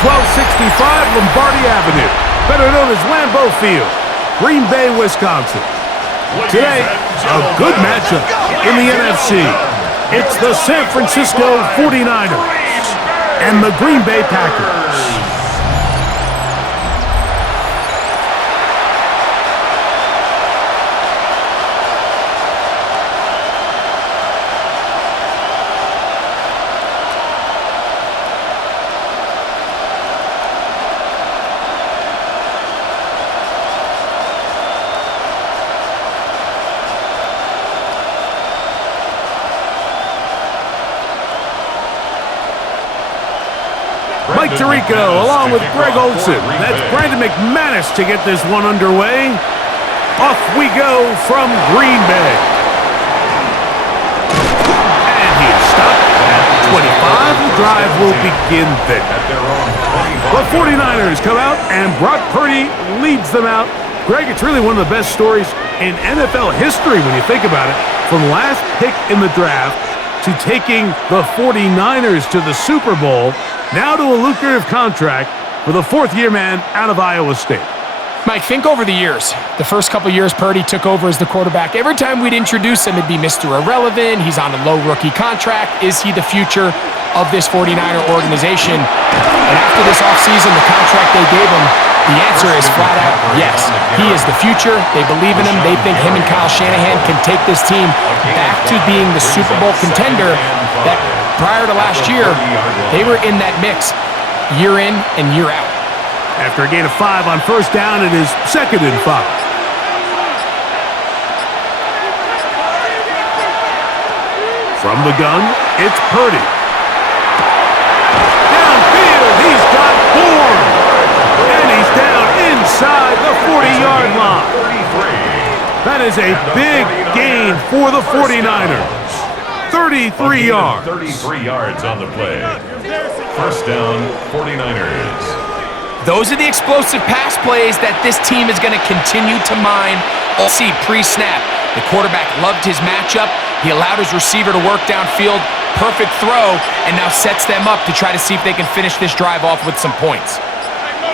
1265 Lombardi Avenue, better known as Lambeau Field, Green Bay, Wisconsin. Today, a good matchup in the NFC. It's the San Francisco 49ers and the Green Bay Packers. Mike Tirico along with Greg Olson. That's Brandon McManus to get this one underway. Off we go from Green Bay. And he is stopped at 25. The drive will begin there. The 49ers come out and Brock Purdy leads them out. Greg, it's really one of the best stories in NFL history when you think about it. From last pick in the draft to taking the 49ers to the Super Bowl, now to a lucrative contract for the fourth-year man out of Iowa State. Mike, think over the years. The first couple years Purdy took over as the quarterback. Every time we'd introduce him, it'd be Mr. Irrelevant. He's on a low rookie contract. Is he the future of this 49er organization? And after this offseason, the contract they gave him, the answer is flat out yes. He is the future. They believe in him. They think him and Kyle Shanahan can take this team back to being the Super Bowl contender that prior to last year, they were in that mix year in and year out. After a gain of 5 on first down, it is 2nd and 5. From the gun, it's Purdy. Downfield, he's got 4. And he's down inside the 40-yard line. That is a big gain for the 49ers. 33 yards. 33 yards on the play. First down, 49ers. Those are the explosive pass plays that this team is going to continue to mine. All see pre-snap. The quarterback loved his matchup. He allowed his receiver to work downfield. Perfect throw, and now sets them up to try to see if they can finish this drive off with some points.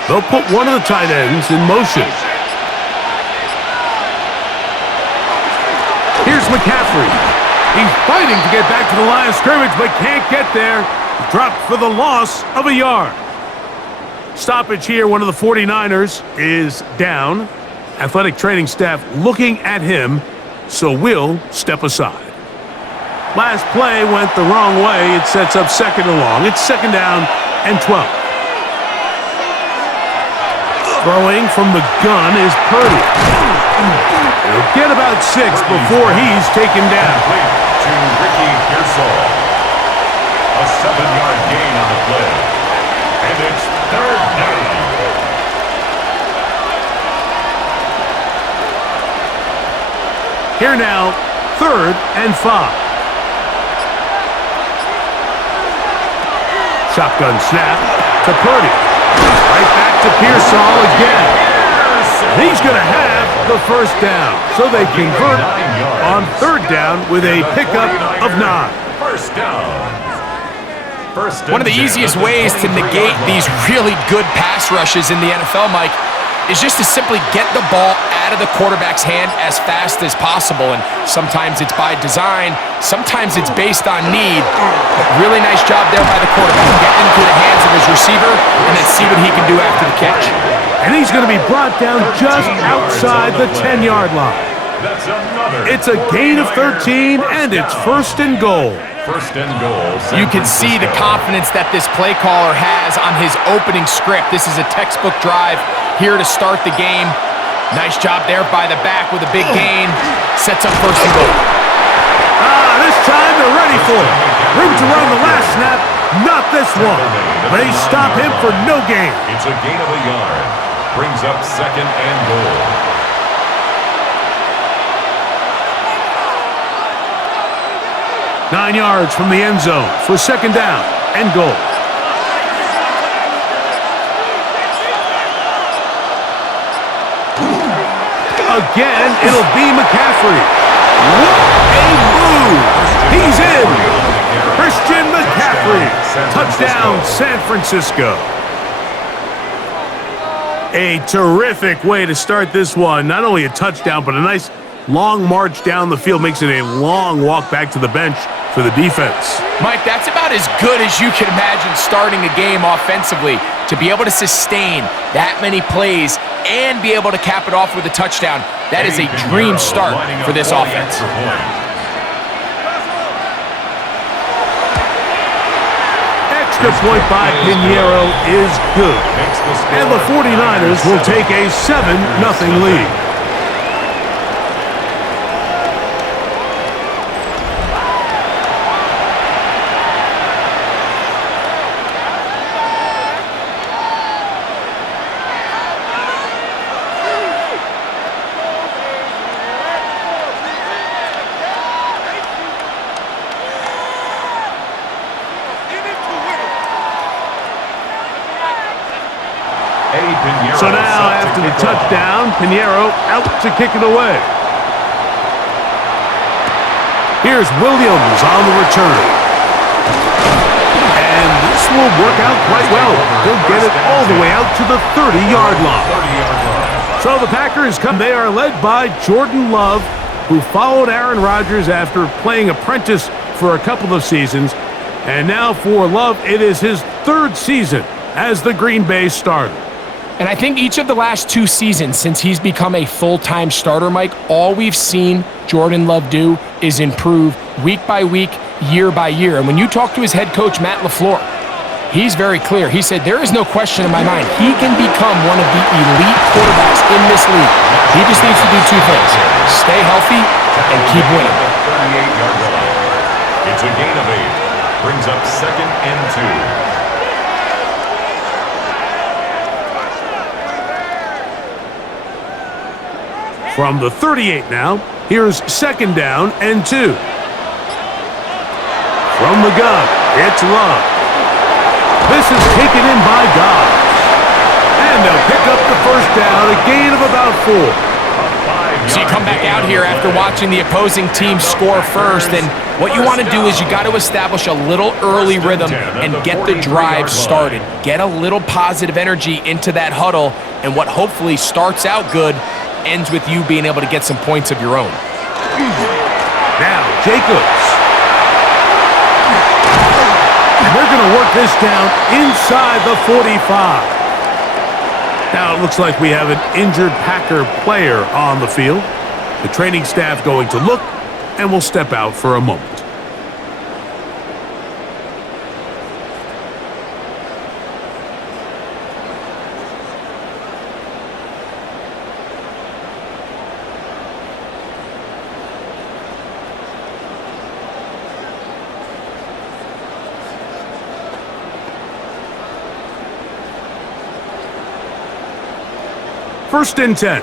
They'll put one of the tight ends in motion. Here's McCaffrey. He's fighting to get back to the line of scrimmage, but can't get there. Dropped for the loss of a yard. Stoppage here. One of the 49ers is down. Athletic training staff looking at him, so will step aside. Last play went the wrong way. It sets up 2nd and long. It's 2nd down and 12. Throwing from the gun is Purdy. He'll get about 6 before he's taken down. To Ricky Pearsall. A 7-yard gain on the play. And it's 3rd down. Here now, 3rd and 5. Shotgun snap to Purdy. Right back to Pearsall again. He's going to have the first down. So they convert on 3rd down with a pickup of 9. First down. One of the easiest ways to negate these really good pass rushes in the NFL, Mike, is just to simply get the ball out of the quarterback's hand as fast as possible. And sometimes it's by design, sometimes it's based on need. But really nice job there by the quarterback. Get into the hands of his receiver and then see what he can do after the catch. And he's going to be brought down just outside the 10-yard line. It's a gain of 13, and it's 1st and goal. First and goal. You can see the confidence that this play caller has on his opening script. This is a textbook drive here to start the game. Nice job there by the back with a big gain. Sets up 1st and goal. This time they're ready for it. Room to run the last snap, not this one. They stop him for no gain. It's a gain of a yard. Brings up 2nd and goal. Nine yards from the end zone for 2nd down and goal. Again, it'll be McCaffrey. What a move! He's in! Christian McCaffrey. Touchdown, San Francisco. A terrific way to start this one. Not only a touchdown, but a nice long march down the field. Makes it a long walk back to the bench for the defense. Mike, that's about as good as you can imagine starting a game offensively. To be able to sustain that many plays and be able to cap it off with a touchdown, that is a dream start for this offense. Extra point by Pinheiro is good. And the 49ers will take a 7-0 lead. So now, after the touchdown, Pinheiro out to kick it away. Here's Williams on the return. And this will work out quite well. He'll get it all the way out to the 30-yard line. So the Packers come. They are led by Jordan Love, who followed Aaron Rodgers after playing apprentice for a couple of seasons. And now for Love, it is his third season as the Green Bay starter. And I think each of the last 2 seasons since he's become a full-time starter, Mike, all we've seen Jordan Love do is improve week by week, year by year. And when you talk to his head coach, Matt LaFleur, he's very clear. He said, there is no question in my mind. He can become one of the elite quarterbacks in this league. He just needs to do 2 things: stay healthy and keep winning. 38-yard line. It's a gain of 8. Brings up 2nd and 2. From the 38 now, here's 2nd down and 2. From the gun, it's Love. This is taken in by Dobbs. And they'll pick up the 1st down, a gain of about 4. So you come back out here after watching the opposing team score first, and what you want to do is you got to establish a little early rhythm and get the drive started. Get a little positive energy into that huddle, and what hopefully starts out good ends with you being able to get some points of your own. Now, Jacobs. And they're going to work this down inside the 45. Now, it looks like we have an injured Packer player on the field. The training staff going to look, and will step out for a moment. First and 10.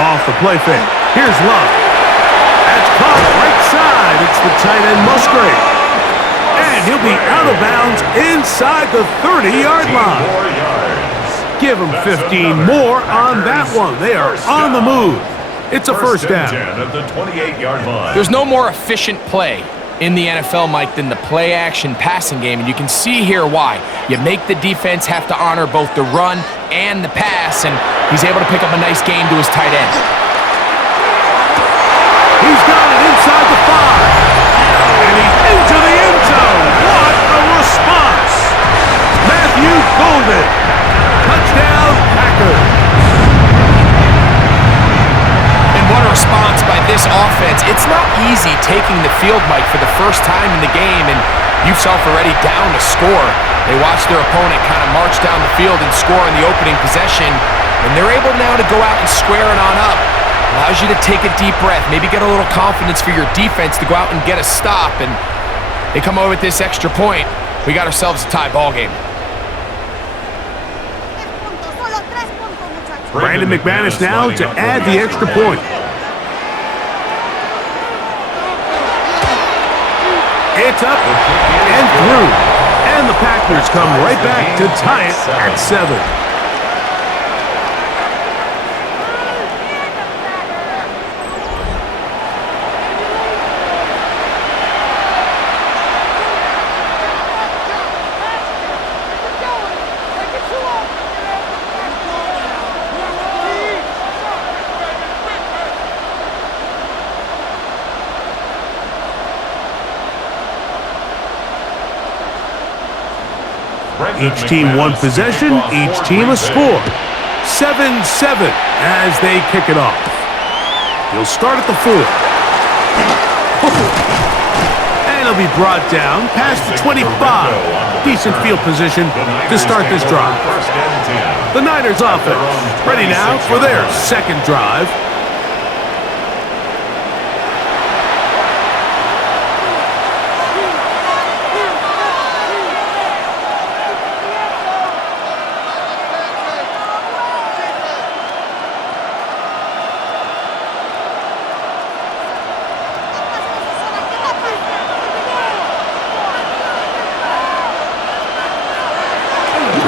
Off the play fake. Here's Love. That's caught right side. It's the tight end Musgrave. And he'll be out of bounds inside the 30-yard line. Give him 15 more on that one. They are on the move. It's a 1st down. At the 28-yard line. There's no more efficient play in the NFL, Mike, than the play-action passing game, and you can see here why. You make the defense have to honor both the run and the pass, and he's able to pick up a nice gain to his tight end. He's got it inside the 5, and he's into the end zone. What a response! Matthew Golden, touchdown Packers. What a response by this offense. It's not easy taking the field, Mike, for the first time in the game, and you saw already down to score. They watched their opponent kind of march down the field and score in the opening possession, and they're able now to go out and square it on up. Allows you to take a deep breath, maybe get a little confidence for your defense to go out and get a stop, and they come over with this extra point. We got ourselves a tie ball game. Brandon McManus now to add the extra point. It's up and through. And the Packers come right back to tie it at 7. Each team one possession, each team a score. 7-7 as they kick it off. He'll start at the 4. And he'll be brought down past the 25. Decent field position to start this drive. The Niners offense ready now for their second drive.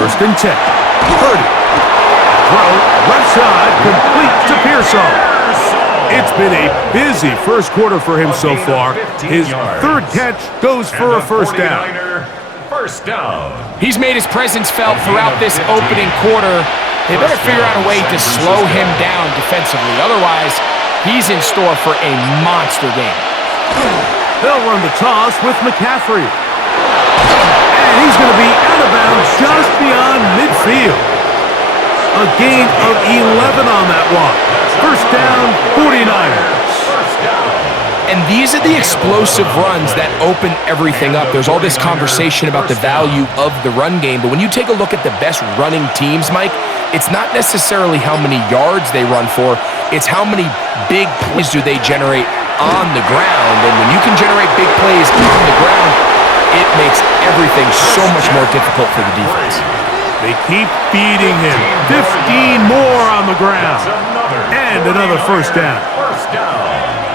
First and 10. Purdy. Throw, left side, complete to Pearsall. It's been a busy first quarter for him so far. His third catch goes for a first down. He's made his presence felt throughout this opening quarter. They better figure out a way to slow him down defensively. Otherwise, he's in store for a monster game. They'll run the toss with McCaffrey. And he's going to be out of bounds just beyond midfield. A gain of 11 on that one. First down, 49ers. And these are the explosive runs that open everything up. There's all this conversation about the value of the run game, but when you take a look at the best running teams, Mike, it's not necessarily how many yards they run for, it's how many big plays do they generate on the ground. And when you can generate big plays on the ground, it makes everything so much more difficult for the defense. They keep feeding him. 15 more on the ground. And another first down.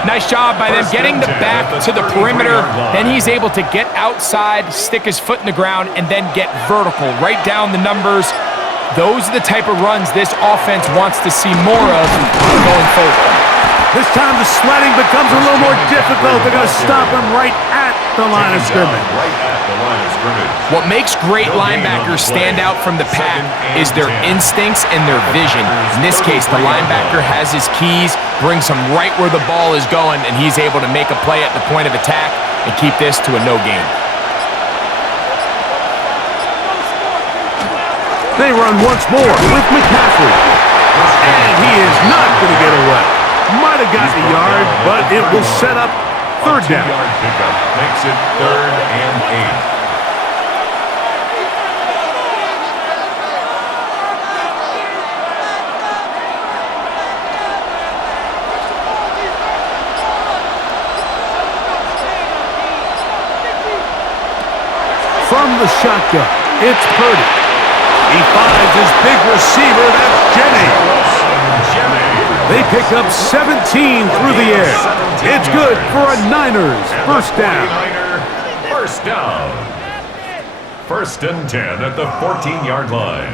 Nice job by them getting the back to the perimeter. Then he's able to get outside, stick his foot in the ground, and then get vertical. Right down the numbers. Those are the type of runs this offense wants to see more of going forward. This time the sledding becomes a little more difficult. They're going to stop him right at the line of scrimmage. What makes great linebackers stand out from the pack is their instincts and their vision. In this case, the linebacker has his keys, brings him right where the ball is going, and he's able to make a play at the point of attack and keep this to a no gain. They run once more with McCaffrey. And he is not going to get away. Might have gotten a yard, but it will set up third down. Pickup makes it 3rd and 8. From the shotgun, it's Purdy. He finds his big receiver, that's Jennings. They pick up 17 through the air. It's good for a Niners first down. First down. 1st and 10 at the 14-yard line.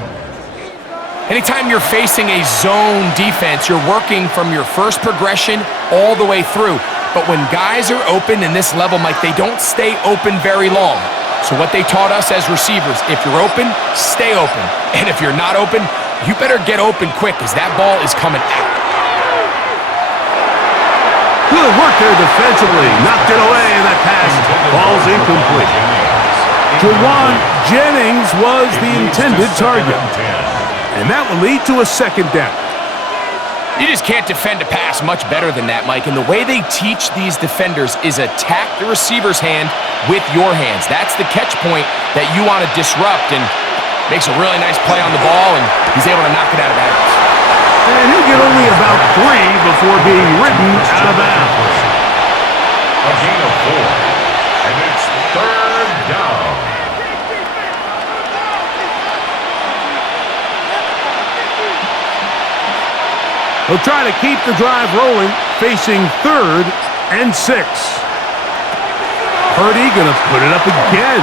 Anytime you're facing a zone defense, you're working from your first progression all the way through. But when guys are open in this level, Mike, they don't stay open very long. So what they taught us as receivers, if you're open, stay open. And if you're not open, you better get open quick because that ball is coming out. Good work there defensively. Knocked it away, and that pass falls incomplete. Jawan Jennings was the intended target. And that will lead to a second down. You just can't defend a pass much better than that, Mike. And the way they teach these defenders is attack the receiver's hand with your hands. That's the catch point that you want to disrupt, and makes a really nice play on the ball, and he's able to knock it out of bounds. And he'll get only about 3 before being ridden out of bounds. A gain of 4, and it's 3rd down. He'll try to keep the drive rolling, facing 3rd and 6. Purdy gonna put it up again.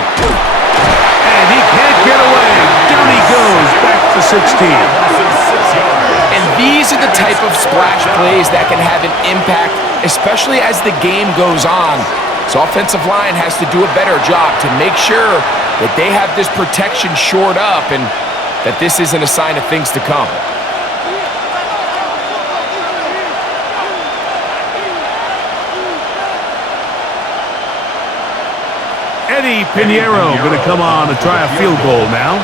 And he can't get away. Down he goes, back to 16. And these are the type of splash plays that can have an impact, especially as the game goes on. So offensive line has to do a better job to make sure that they have this protection shored up and that this isn't a sign of things to come. And Eddie Pinheiro going to come on and try a field goal now.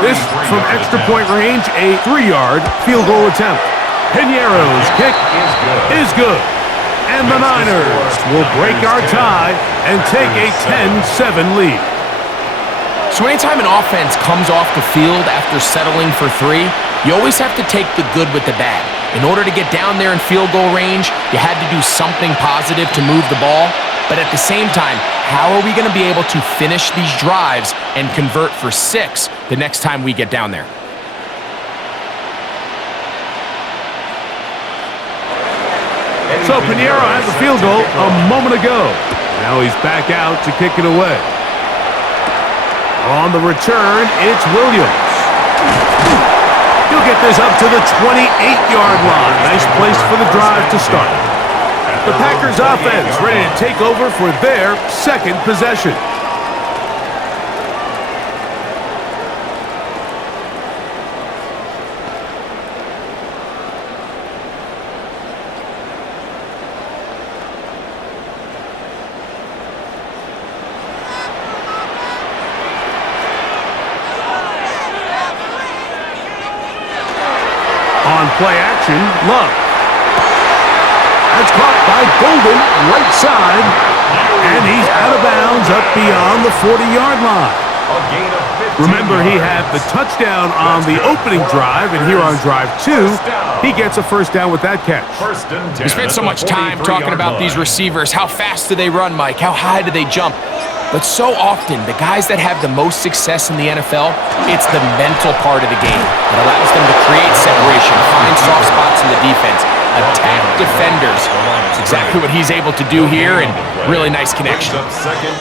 This from extra point range, a 3-yard field goal attempt. Pinheiro's kick is good. And the Niners will break our tie and take a 10-7 lead. So anytime an offense comes off the field after settling for 3, you always have to take the good with the bad. In order to get down there in field goal range, you had to do something positive to move the ball. But at the same time, how are we going to be able to finish these drives and convert for 6 the next time we get down there? So Pinheiro has the field goal a moment ago. Now he's back out to kick it away. On the return, it's Williams. He'll get this up to the 28-yard line. Nice place for the drive to start. The Packers offense ready to take over for their second possession. On play action, Love. That's caught by Golden, right side, and he's out of bounds up beyond the 40-yard line. Remember, he had the touchdown on the opening drive, and here on drive 2, he gets a first down with that catch. We spent so much time talking about these receivers. How fast do they run, Mike? How high do they jump? But so often, the guys that have the most success in the NFL, it's the mental part of the game that allows them to create separation, find soft spots in the defense, attack defenders. It's exactly what he's able to do here, and really nice connection.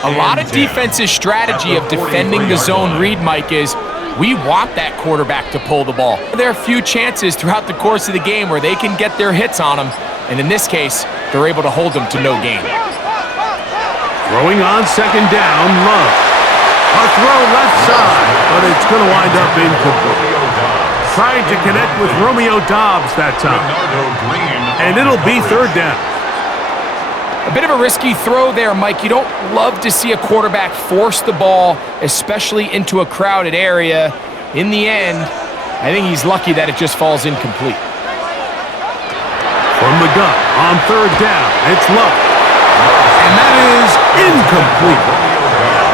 A lot of defense's strategy of defending the zone read, Mike, is we want that quarterback to pull the ball. There are a few chances throughout the course of the game where they can get their hits on him, and in this case, they're able to hold them to no gain. Throwing on second down, Love. A throw left side, but it's going to wind up incomplete. Trying to connect with Romeo Doubs that time. And it'll be third down. A bit of a risky throw there, Mike. You don't love to see a quarterback force the ball, especially into a crowded area. In the end, I think he's lucky that it just falls incomplete. From the gun, on third down, it's Love. And that is incomplete.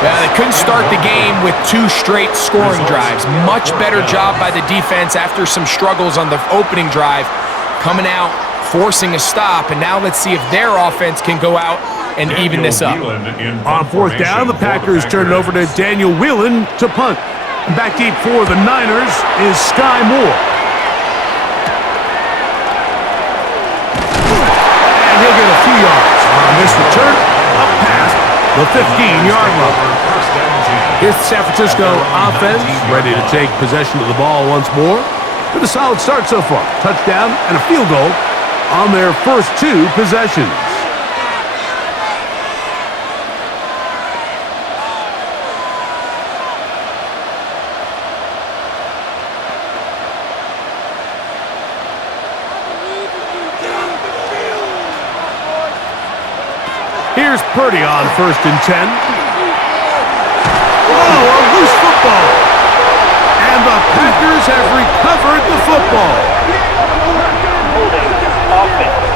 Well, they couldn't start the game with 2 straight scoring drives. Much better job by the defense after some struggles on the opening drive. Coming out, forcing a stop, and now let's see if their offense can go out and even this up. On fourth down, the Packers turn it over to Daniel Whelan to punt. Back deep for the Niners is Sky Moore. And he'll get a few yards on this return up past the 15-yard line. Here's the San Francisco offense ready to take possession of the ball once more. With a solid start so far. Touchdown and a field goal on their first 2 possessions. Here's Purdy on 1st and 10. Whoa, a loose football. And the Packers have recovered the football. Holding offense.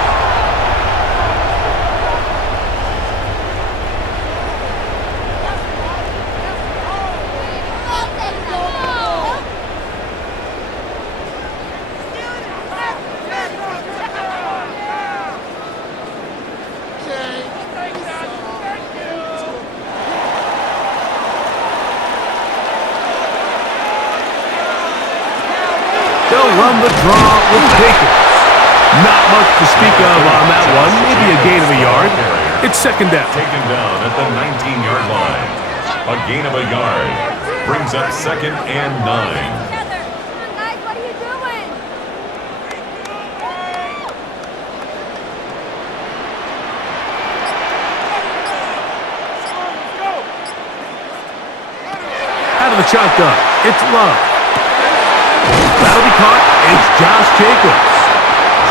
They'll run the draw with Jacobs. Not much to speak of on that one. Maybe a gain of a yard. It's second down. Taken down at the 19-yard line. A gain of a yard brings up 2nd and 9. Guys, what are you doing? Out of the shotgun, it's Love. That'll be caught. It's Josh Jacobs.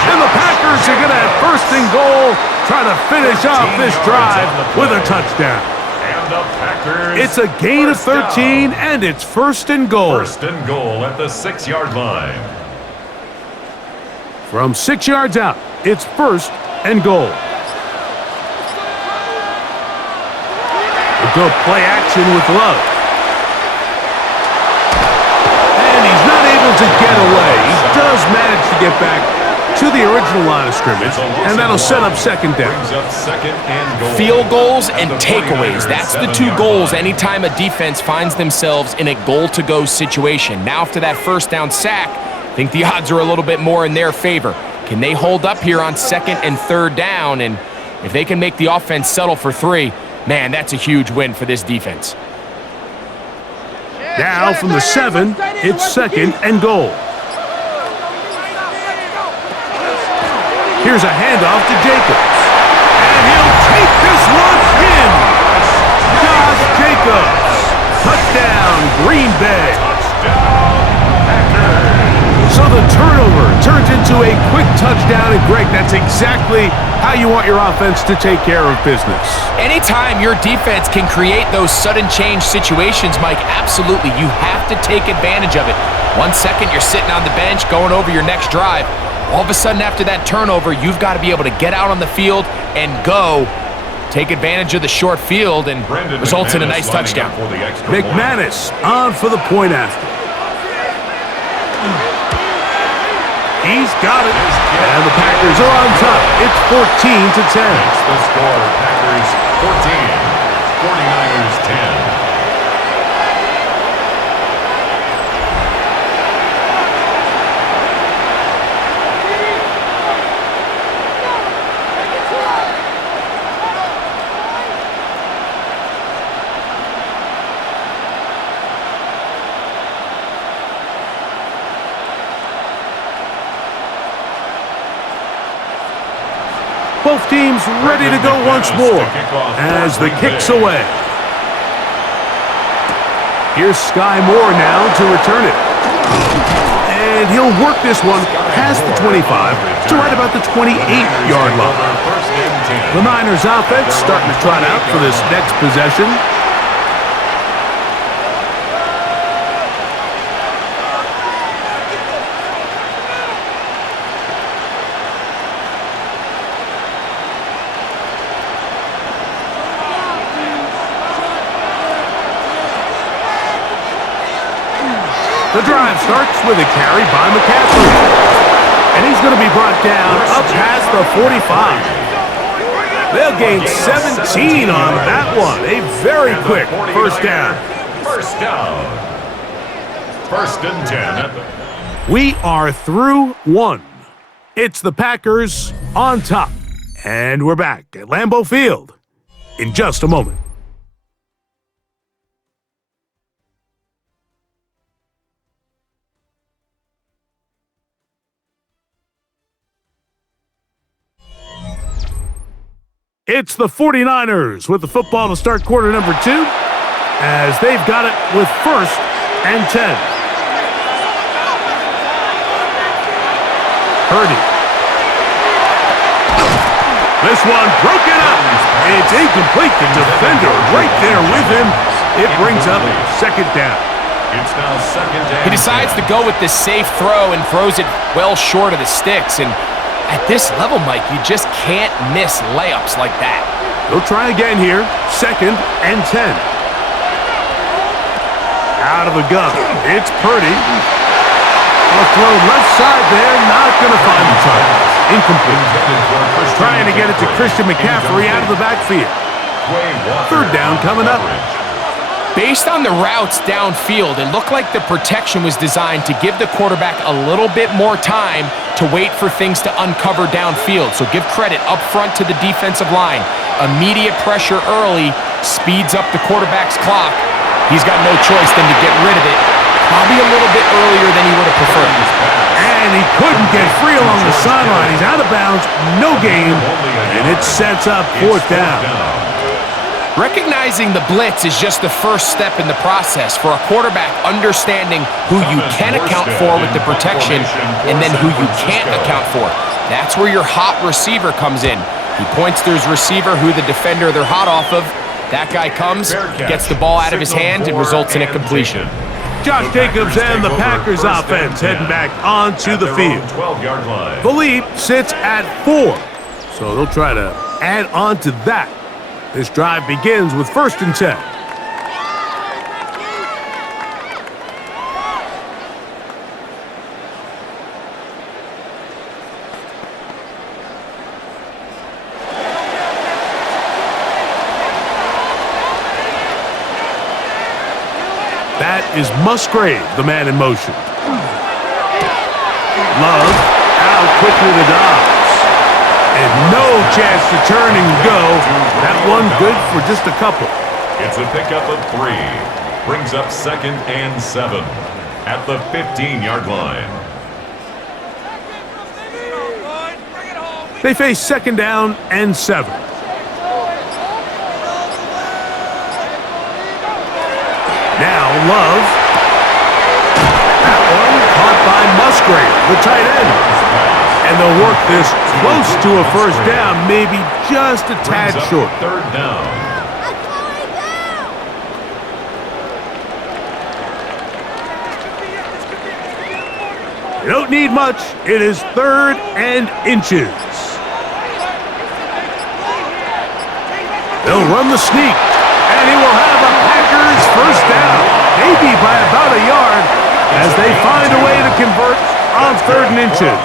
And the Packers are going to have 1st and goal, try to finish off this drive with a touchdown. And the Packers. It's a gain of first down. 13, and it's first and goal. First and goal at the 6-yard line. From 6 yards out, it's first and goal. We'll go play action with Love. And he's not able to get away. He does manage to get back to the original line of scrimmage, and that'll set up second down. Brings up second and goal. Field goals and At the takeaways. That's the 2 49ers goals 7-yard line. anytime a defense finds themselves in a goal-to-go situation. Now after that first down sack, I think the odds are a little bit more in their favor. Can they hold up here on second and third down? And if they can make the offense settle for 3, man, that's a huge win for this defense. Now from the 7, it's second and goal. Here's a handoff to Jacobs. And he'll take this one in. Josh Jacobs. Touchdown, Green Bay. So the turnover turns into a quick touchdown. And Greg, that's exactly how you want your offense to take care of business. Anytime your defense can create those sudden change situations, Mike, absolutely, you have to take advantage of it. 1 second, you're sitting on the bench, going over your next drive. All of a sudden, after that turnover, you've got to be able to get out on the field and go. Take advantage of the short field and results in a nice touchdown. McManus on for the point after. He's got it. And the Packers are on top. It's 14-10. It's the score. Packers 14, 49ers 10. Both teams ready to go once more as the kick's away. Here's Sky Moore now to return it. And he'll work this one past the 25 to right about the 28-yard line. The Niners offense starting to trot out for this next possession. The drive starts with a carry by McCaffrey. And he's going to be brought down up past the 45. They'll gain 17 on that one. A very quick first down. First down. First and 10. We are through 1. It's the Packers on top. And we're back at Lambeau Field in just a moment. It's the 49ers with the football to start quarter number 2 as they've got it with first and 10. Purdy. This one broken up. It's incomplete. The defender right there with him. It brings up second down. It's now second down. He decides to go with this safe throw and throws it well short of the sticks. And at this level, Mike, you just can't miss layups like that. They'll try again here. Second and 10. Out of the gun. It's Purdy. A throw left side there. Not going to find the target. Incomplete. Trying to get it to Christian McCaffrey out of the backfield. Third down coming up. Based on the routes downfield, it looked like the protection was designed to give the quarterback a little bit more time to wait for things to uncover downfield. So give credit up front to the defensive line. Immediate pressure early speeds up the quarterback's clock. He's got no choice than to get rid of it, probably a little bit earlier than he would have preferred. And he couldn't get free along the sideline. He's out of bounds, no gain, and it sets up fourth down. Recognizing the blitz is just the first step in the process for a quarterback understanding who you can account for with the protection and then who you can't account for. That's where your hot receiver comes in. He points to his receiver who the defender they're hot off of, That guy comes, gets the ball out of his hand, and results in a completion. Josh Jacobs and the Packers offense heading back onto the field. 12-yard line. The lead sits at 4, so they'll try to add on to that. This drive begins with 1st and 10. That is Musgrave, the man in motion. Love out quickly to Dobbs. And no chance to turn and go. That one good for just a couple. It's a pickup of 3. Brings up 2nd and 7 at the 15-yard line. They face 2nd down and 7. Now Love. That one caught by Musgrave, the tight end. And they'll work this close to a 1st down, maybe just a tad short. 3rd down. You don't need much. It is 3rd and inches. They'll run the sneak, and he will have a Packers 1st down, maybe by about a yard, as they find a way to convert on 3rd and inches.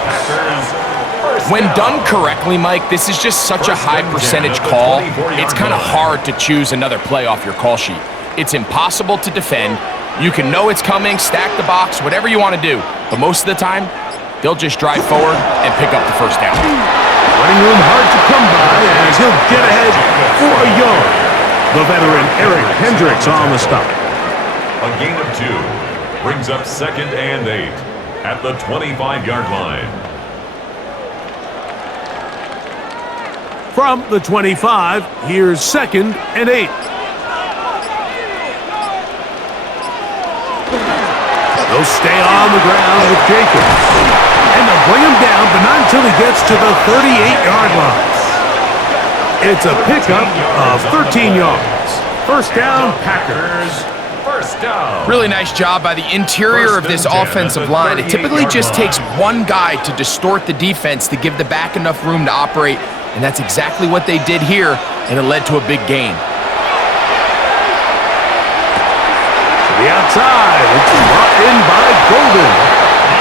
When done correctly, Mike, this is just such a high percentage call. It's kind of hard to choose another play off your call sheet. It's impossible to defend. You can know it's coming, stack the box, whatever you want to do. But most of the time, they'll just drive forward and pick up the 1st down. Running room hard to come by as he'll get ahead for a yard. The veteran Eric Hendricks on the stop. A gain of 2. Brings up 2nd and 8 at the 25-yard line. From the 25, here's 2nd and 8. They'll stay on the ground with Jacobs. And they'll bring him down, but not until he gets to the 38-yard line. It's a pickup of 13 yards. 1st down, Packers. 1st down. Really nice job by the interior of this offensive line. It typically just takes one guy to distort the defense to give the back enough room to operate, and that's exactly what they did here, and it led to a big gain. To the outside, it's brought in by Golden.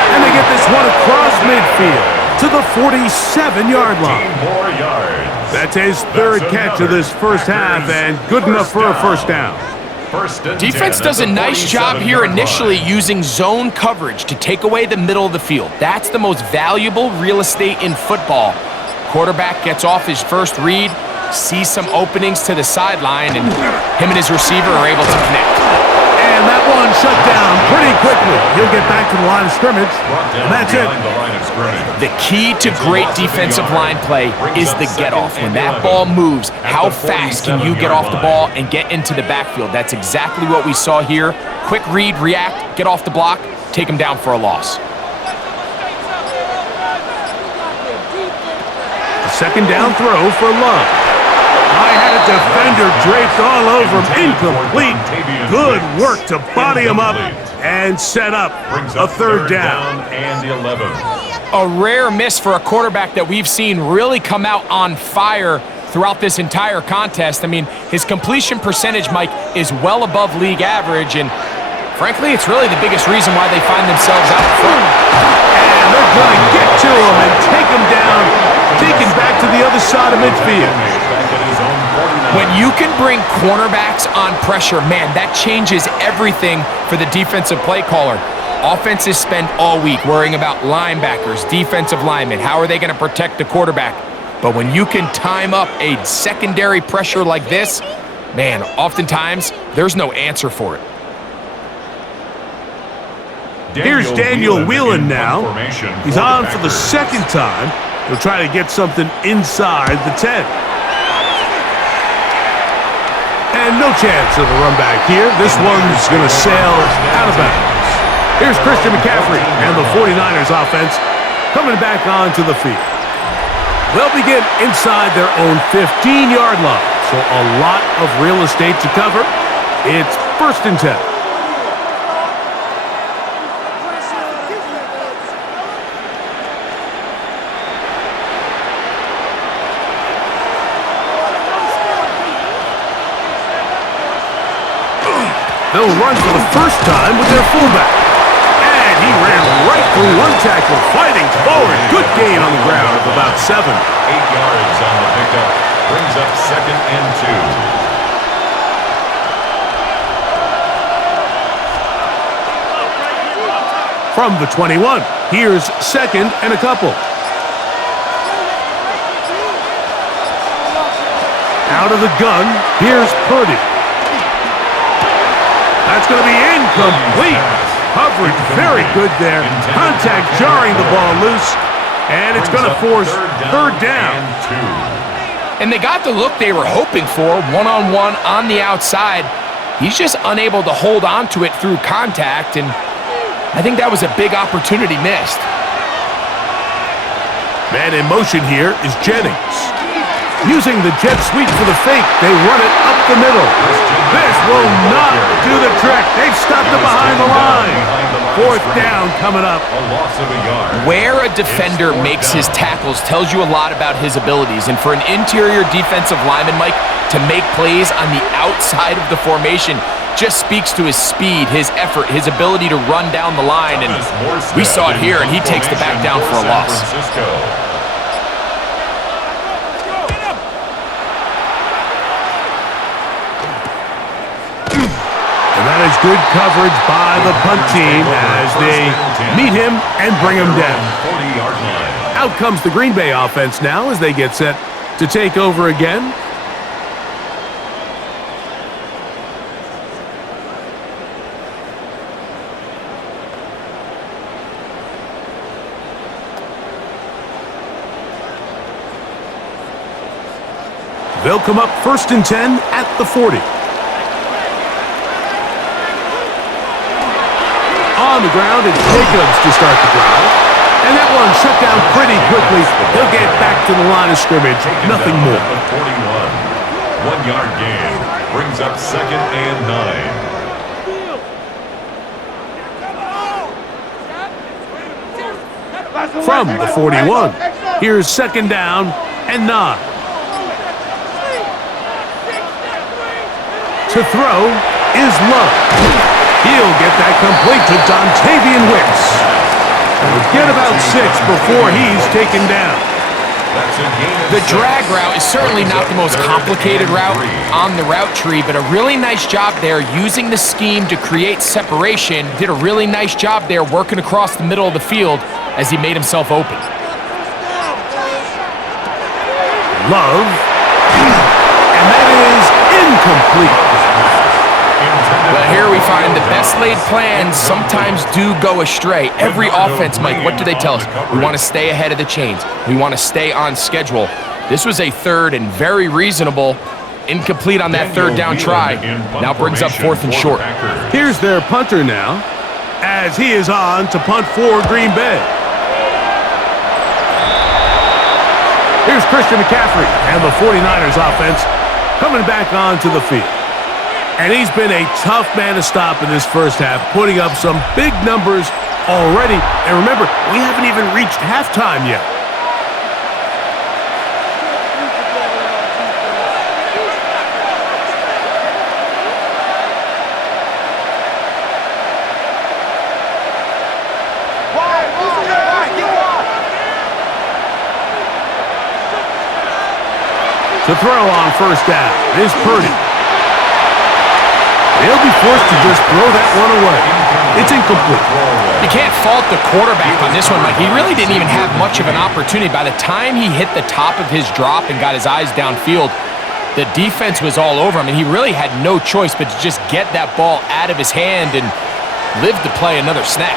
And they get this one across midfield to the 47-yard line. 15 more yards. That's his 3rd catch of this 1st half, and good enough for a 1st down. Defense does a nice job here initially using zone coverage to take away the middle of the field. That's the most valuable real estate in football. Quarterback gets off his first read, sees some openings to the sideline, and him and his receiver are able to connect. And that one shut down pretty quickly. He'll get back to the line of scrimmage, and that's it. The key to great defensive line play is the get-off. When that ball moves, how fast can you get off the ball and get into the backfield? That's exactly what we saw here. Quick read, react, get off the block, take him down for a loss. A 2nd down throw for Love. I had a defender draped all over him. Incomplete. Good work to body him up and set up a 3rd down. And 11. A rare miss for a quarterback that we've seen really come out on fire throughout this entire contest. I mean, his completion percentage, Mike, is well above league average, and frankly, it's really the biggest reason why they find themselves out front. And they're going to get to him and take him down, taken back to the other side of midfield. When you can bring cornerbacks on pressure, man, that changes everything for the defensive play caller. Offenses spend all week worrying about linebackers, defensive linemen. How are they going to protect the quarterback? But when you can time up a secondary pressure like this, man, oftentimes there's no answer for it. Here's Daniel Whelan now. He's on for the 2nd time. He'll try to get something inside the 10. And no chance of a run back here. This one's going to sail out of bounds. Here's Christian McCaffrey and the 49ers offense coming back onto the field. They'll begin inside their own 15-yard line. so a lot of real estate to cover. It's 1st and 10. They'll run for the first time with their fullback. And he ran right through one tackle, fighting forward. Good gain on the ground of about 7. 8 yards on the pickup. Brings up 2nd and 2. From the 21, here's 2nd and a couple. Out of the gun, here's Purdy. That's going to be incomplete. Coverage very good there. Contact jarring the ball loose. And it's going to force 3rd down. And they got the look they were hoping for, one-on-one on the outside. He's just unable to hold on to it through contact, and I think that was a big opportunity missed. Man in motion here is Jennings. Using the jet sweep for the fake, they run it up the middle. This will not do the trick. They've stopped it behind the line. 4th down coming up. A loss of a yard. Where a defender makes his tackles tells you a lot about his abilities. And for an interior defensive lineman, Mike, to make plays on the outside of the formation just speaks to his speed, his effort, his ability to run down the line. And we saw it here, and he takes the back down for a loss. And that is good coverage by the punt team as they meet him and bring him down. 40-yard line. Out comes the Green Bay offense now as they get set to take over again. They'll come up 1st and 10 at the 40. On the ground, it's Jacobs to start the drive. And that one shut down pretty quickly. He'll get back to the line of scrimmage. Nothing more. 41. 1-yard gain. Brings up 2nd and 9. From the 41, here's 2nd down and 9. To throw is Love. He'll get that complete to Dontavian Wicks. He'll get about 6 before he's taken down. The drag route is certainly not the most complicated route on the route tree, but a really nice job there using the scheme to create separation. Did a really nice job there working across the middle of the field as he made himself open. Love. And that is incomplete. Well, here we find the best laid plans sometimes do go astray. Every offense, Mike, what do they tell us? We want to stay ahead of the chains. We want to stay on schedule. This was a 3rd and very reasonable. Incomplete on that 3rd down try. Now brings up 4th and short. Here's their punter now as he is on to punt for Green Bay. Here's Christian McCaffrey and the 49ers offense coming back onto the field. And he's been a tough man to stop in this first half, putting up some big numbers already. And remember, we haven't even reached halftime yet. To throw on 1st down is Purdy. They'll be forced to just throw that one away. It's incomplete. You can't fault the quarterback on this one, Mike. He really didn't even have much of an opportunity. By the time he hit the top of his drop and got his eyes downfield, the defense was all over him, and he really had no choice but to just get that ball out of his hand and live to play another snap.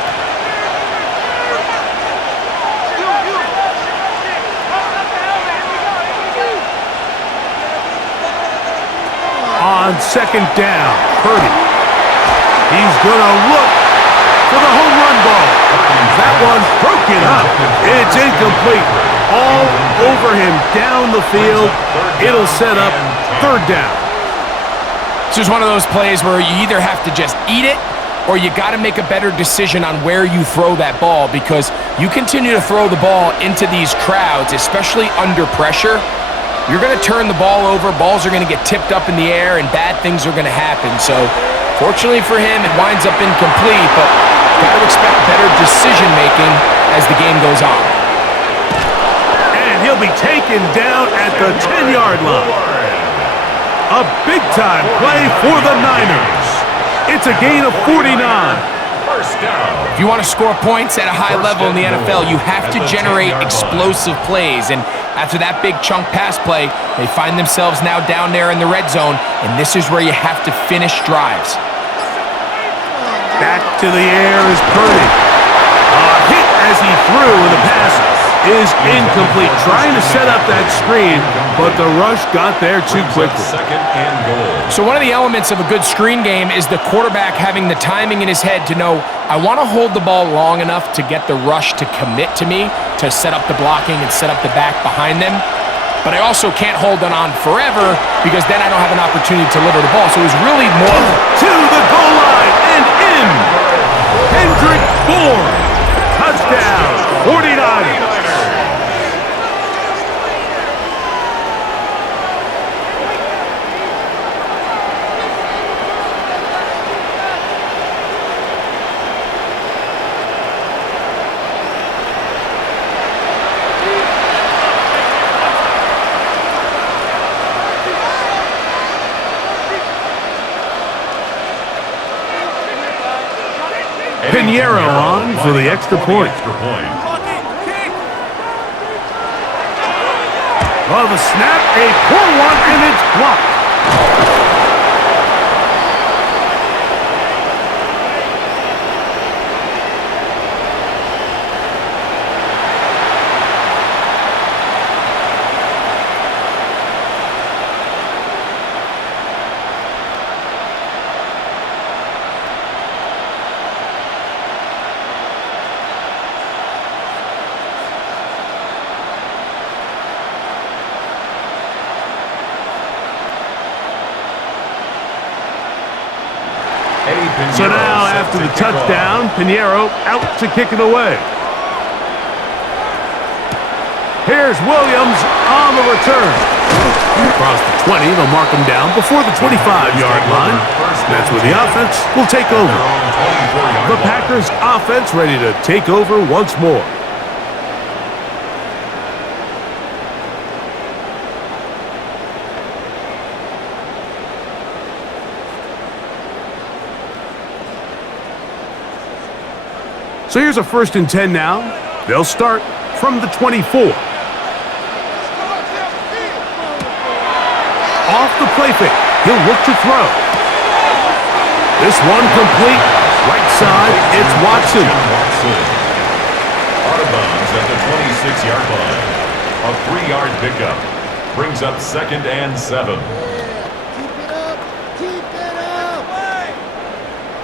On 2nd down, Purdy. He's going to look for the home run ball. That one broken up. It's incomplete. All over him down the field. It'll set up third down. This is one of those plays where you either have to just eat it or you got to make a better decision on where you throw that ball, because you continue to throw the ball into these crowds, especially under pressure, you're going to turn the ball over, balls are going to get tipped up in the air, and bad things are going to happen. So, fortunately for him, it winds up incomplete, but got to expect better decision-making as the game goes on. And he'll be taken down at the 10-yard line. A big-time play for the Niners. It's a gain of 49. First down. If you want to score points at a high level in the NFL, you have to generate explosive plays. And after that big chunk pass play, they find themselves now down there in the red zone, and this is where you have to finish drives. Back to the air is Purdy. A hit as he threw, and the pass is incomplete. Trying to set up that screen, but the rush got there too quickly. Second and goal. So one of the elements of a good screen game is the quarterback having the timing in his head to know, I want to hold the ball long enough to get the rush to commit to me, to set up the blocking and set up the back behind them. But I also can't hold it on forever, because then I don't have an opportunity to deliver the ball. So it was really more To the goal line and in. Hendrick Bourne. Touchdown, 49ers. Pinheiro on for the extra point. Oh, the snap, a poor one, and it's blocked. So now, after the touchdown, Pinheiro out to kick it away. Here's Williams on the return. Across the 20, they'll mark him down before the 25-yard line. That's where the offense will take over. The Packers offense ready to take over once more. So here's a 1st and 10 now. They'll start from the 24. Off the play fake. He'll look to throw. This one complete. Right side, it's Watson. Out of bounds at the 26-yard line. A 3-yard pickup. Brings up 2nd and 7.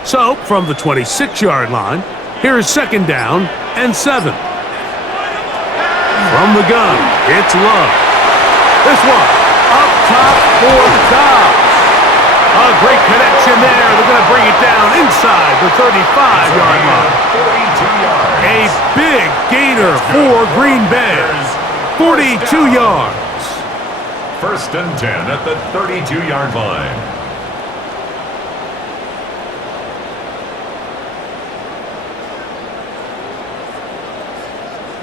So, from the 26-yard line, here is 2nd down and 7. From the gun, it's Love. This one, up top for Dobbs. A great connection there. They're going to bring it down inside the 35-yard line. 42 yards. A big gainer for Green Bay. 42 yards. 1st and 10 at the 32-yard line.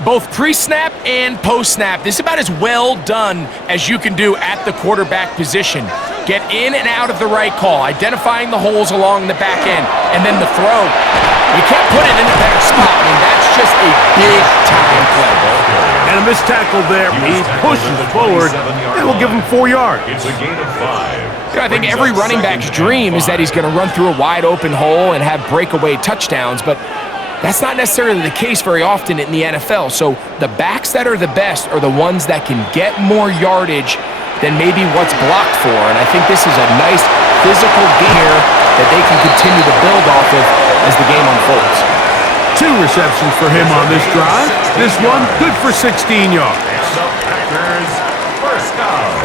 both pre-snap and post-snap. This is about as well done as you can do at the quarterback position. Get in and out of the right call, identifying the holes along the back end, and then the throw. You can't put it in a better spot. I mean, that's just a big-time play. And a missed tackle there. He pushes forward, and we'll give him 4 yards. It's a gain of 5. I think every running back's dream is that he's going to run through a wide-open hole and have breakaway touchdowns, but that's not necessarily the case very often in the NFL. So the backs that are the best are the ones that can get more yardage than maybe what's blocked for. And I think this is a nice physical gear that they can continue to build off of as the game unfolds. 2 receptions for him on this drive. This one good for 16 yards. And the Packers first down.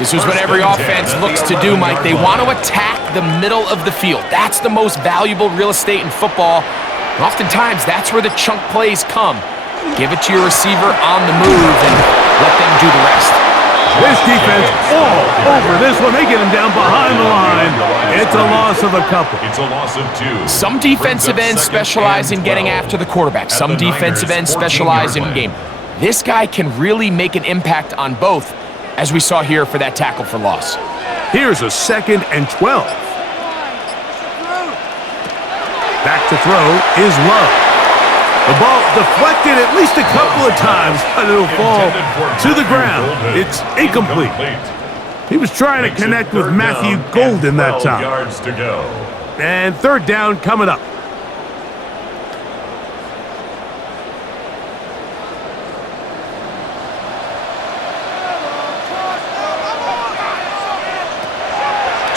This is what every offense looks to do, Mike. They want to attack the middle of the field. That's the most valuable real estate in football. And oftentimes, that's where the chunk plays come. Give it to your receiver on the move and let them do the rest. This defense all over this one. They get him down behind the line. It's a loss of a couple. It's a loss of 2. Some defensive ends specialize in getting after the quarterback. Some defensive ends specialize in game. This guy can really make an impact on both, as we saw here for that tackle for loss. Here's a 2nd and 12. Back to throw is Love. The ball deflected at least a couple of times, but it'll fall to the ground. It's incomplete. He was trying to connect with Matthew Golden that time. Yards to go. And 3rd down coming up.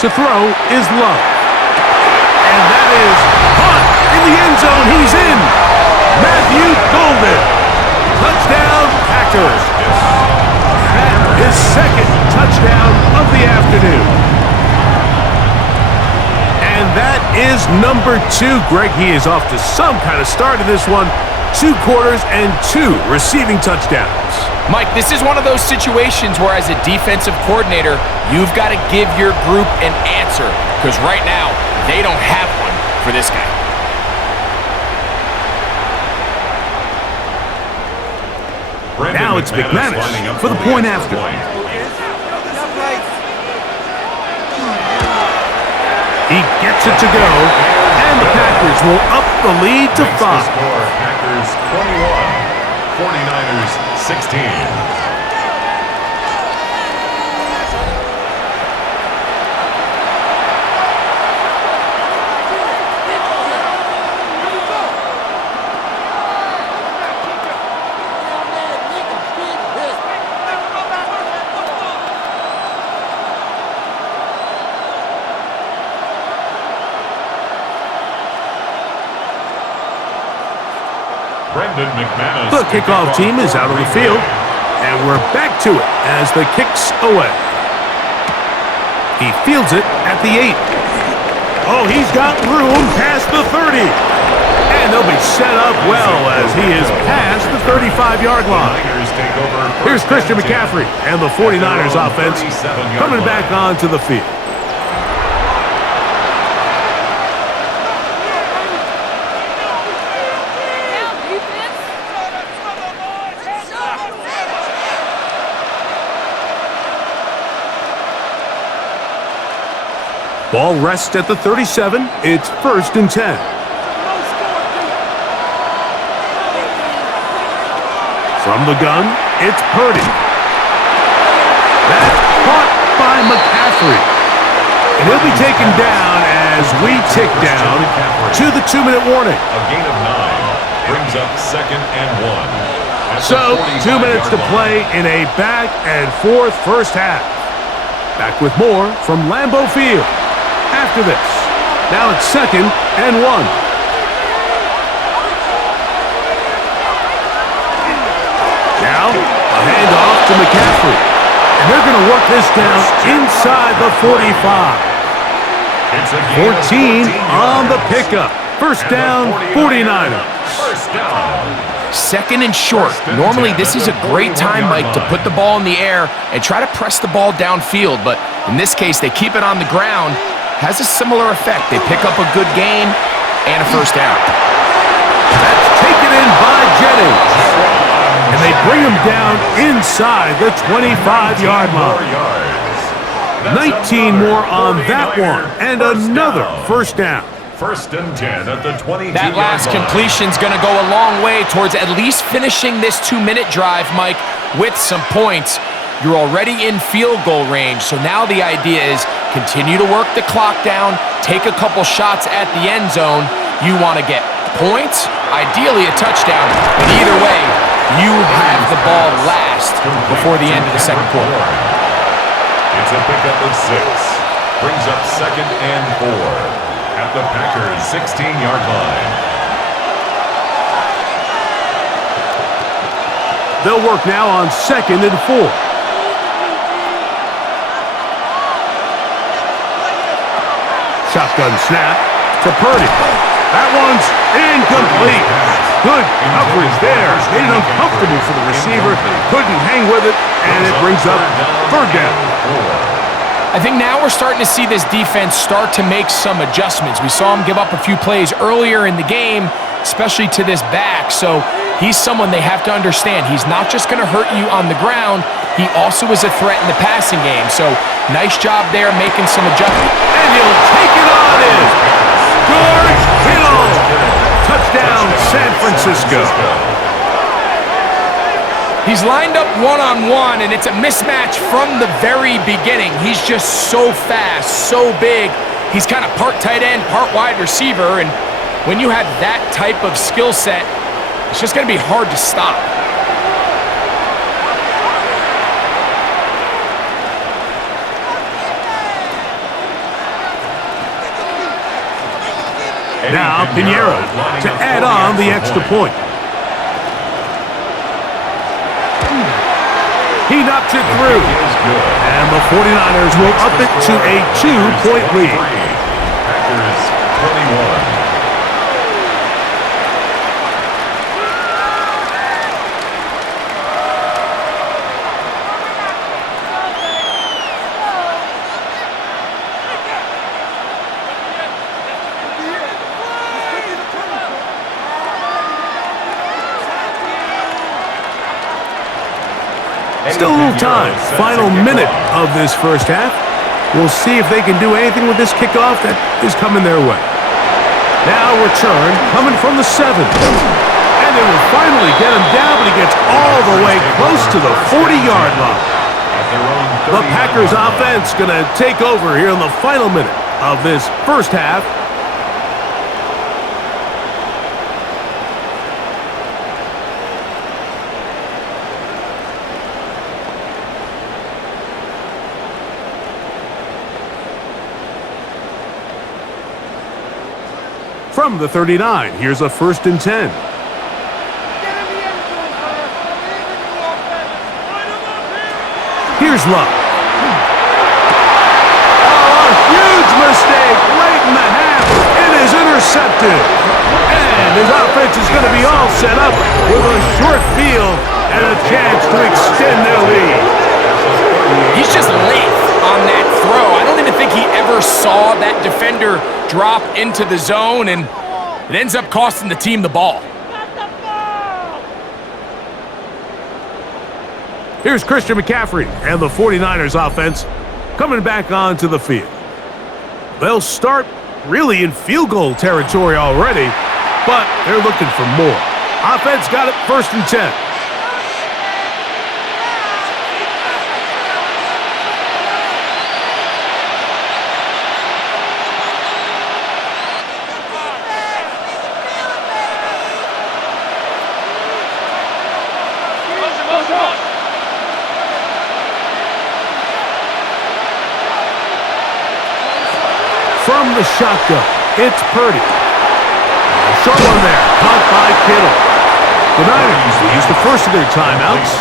To throw is Love. And that is caught in the end zone. He's in. Matthew Golden. Touchdown, Packers. That is 2nd touchdown of the afternoon. And that is number 2. Greg, he is off to some kind of start in this one. 2 quarters and 2 receiving touchdowns. Mike, this is one of those situations where as a defensive coordinator, you've got to give your group an answer, because right now, they don't have one for this guy. Now it's McManus for the point after. He gets it to go, and the Packers will up the lead to 5. Packers 21, 49ers 16. The kickoff team is out on the field, and we're back to it as the kick's away. He fields it at the 8. Oh, he's got room past the 30. And they'll be set up well as he is past the 35-yard line. Here's Christian McCaffrey and the 49ers offense coming back onto the field. Ball rests at the 37. It's 1st and 10. From the gun, it's Purdy. That's caught by McCaffrey. And he'll be taken down as we tick down to the 2-minute warning. A gain of 9 brings up 2nd and 1. So, 2 minutes to play in a back-and-forth first half. Back with more from Lambeau Field. After this, now it's 2nd and 1. Now, a handoff to McCaffrey. And they're going to work this down inside the 45. 14 on the pickup. First down, 49ers. 2nd and short. Normally, this is a great time, Mike, to put the ball in the air and try to press the ball downfield. But in this case, they keep it on the ground. Has a similar effect. They pick up a good gain and a first down. That's taken in by Jennings. And they bring him down inside the 25-yard line. 19 more on that one, and another first down. 1st and 10 at the 22-yard line. That last completion's going to go a long way towards at least finishing this 2-minute drive, Mike, with some points. You're already in field goal range, so now the idea is continue to work the clock down, take a couple shots at the end zone. You want to get points, ideally a touchdown, but either way, you have the ball last before the end of the second quarter. It's a pickup of 6. Brings up 2nd and 4 at the Packers' 16-yard line. They'll work now on 2nd and 4. shotgun snap to Purdy. That one's incomplete. Good coverage there. Made it uncomfortable for the receiver. Couldn't hang with it, and it brings up third down. I think now we're starting to see this defense start to make some adjustments. We saw him give up a few plays earlier in the game, especially to this back. So he's someone they have to understand. He's not just going to hurt you on the ground. He also is a threat in the passing game. So nice job there making some adjustments. And he'll take it on in. George Kittle. Touchdown, San Francisco. He's lined up one-on-one, and it's a mismatch from the very beginning. He's just so fast, so big. He's kind of part tight end, part wide receiver, and when you have that type of skill set, it's just going to be hard to stop. Now Pinheiro to add on the extra point. He knocks it through. And the 49ers will up it to a 2-point lead. Packers 21. Still a little time. Final minute of this first half. We'll see if they can do anything with this kickoff that is coming their way. Now return coming from the 7. And they will finally get him down, but he gets all the way close to the 40-yard line. The Packers offense going to take over here in the final minute of this first half. From the 39, here's a 1st and 10. Here's Love. Oh, a huge mistake late in the half. It is intercepted. And his offense is going to be all set up with a short field and a chance to extend their lead. He's just late on that throw. I don't even think he ever saw that defender drop into the zone, and it ends up costing the team the ball. Here's Christian McCaffrey and the 49ers offense coming back onto the field. They'll start really in field goal territory already, but they're looking for more. Offense got it 1st and 10. From the shotgun, it's Purdy. Short one there, caught by Kittle. The Niners use the first of their timeouts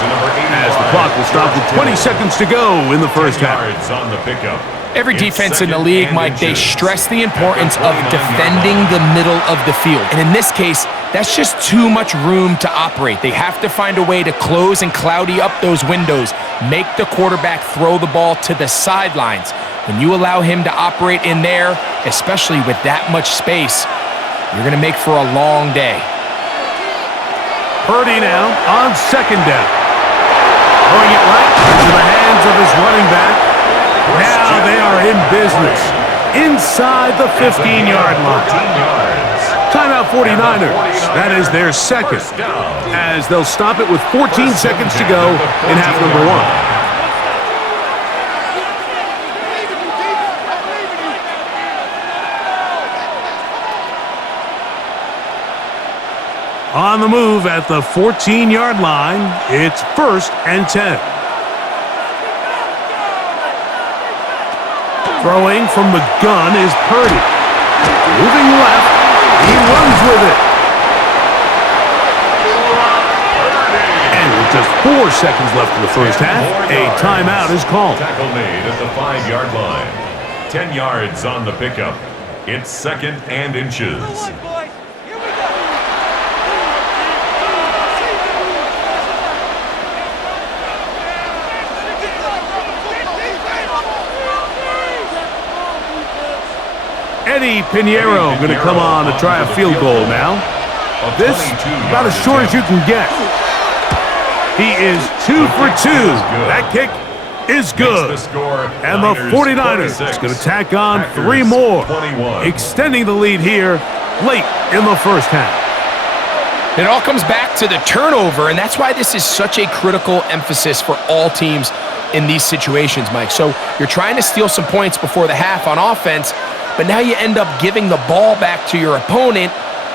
as the clock will stop with 20 seconds to go in the first half. On the pickup. Every defense in the league, Mike, they stress the importance of defending the middle of the field. And in this case, that's just too much room to operate. They have to find a way to close and cloudy up those windows, make the quarterback throw the ball to the sidelines. When you allow him to operate in there, especially with that much space, you're going to make for a long day. Purdy now on 2nd down. Throwing it right into the hands of his running back. Now they are in business inside the 15-yard line. Timeout 49ers. That is their 2nd, as they'll stop it with 14 seconds to go in half number 1. On the move at the 14-yard line, it's 1st and 10. Throwing from the gun is Purdy. Moving left, he runs with it. And with just 4 seconds left in the first half, a timeout is called. Tackle made at the 5-yard line. 10 yards on the pickup. It's 2nd and inches. Eddie Pinheiro going to come on to try a field goal now. This about as short as you can get. He is 2 for 2. That kick is good. And the 49ers going to tack on 3 more, extending the lead here late in the first half. It all comes back to the turnover, and that's why this is such a critical emphasis for all teams in these situations, Mike. So you're trying to steal some points before the half on offense, but now you end up giving the ball back to your opponent,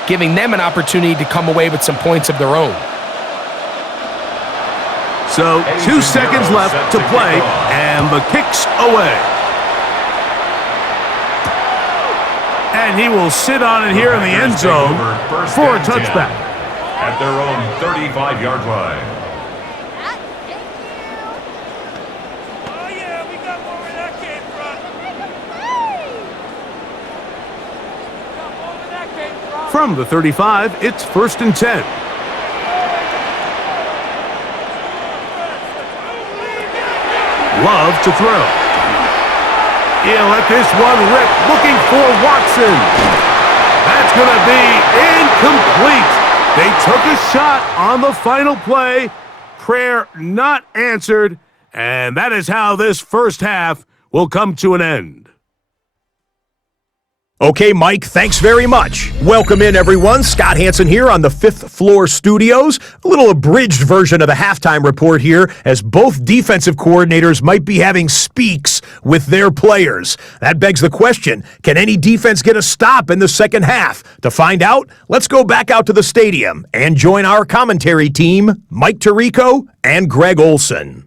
giving them an opportunity to come away with some points of their own. So 2 seconds left to play, and the kick's away. And he will sit on it here in the end zone for a touchback. At their own 35-yard line. Oh, yeah, we got more where that came from. From the 35, it's 1st and 10. Love to throw. He'll let this one rip, looking for Watson. That's going to be incomplete. They took a shot on the final play. Prayer not answered. And that is how this first half will come to an end. Okay, Mike, thanks very much. Welcome in, everyone. Scott Hansen here on the 5th Floor Studios. A little abridged version of the halftime report here, as both defensive coordinators might be having speaks with their players. That begs the question, can any defense get a stop in the second half? To find out, let's go back out to the stadium and join our commentary team, Mike Tirico and Greg Olson.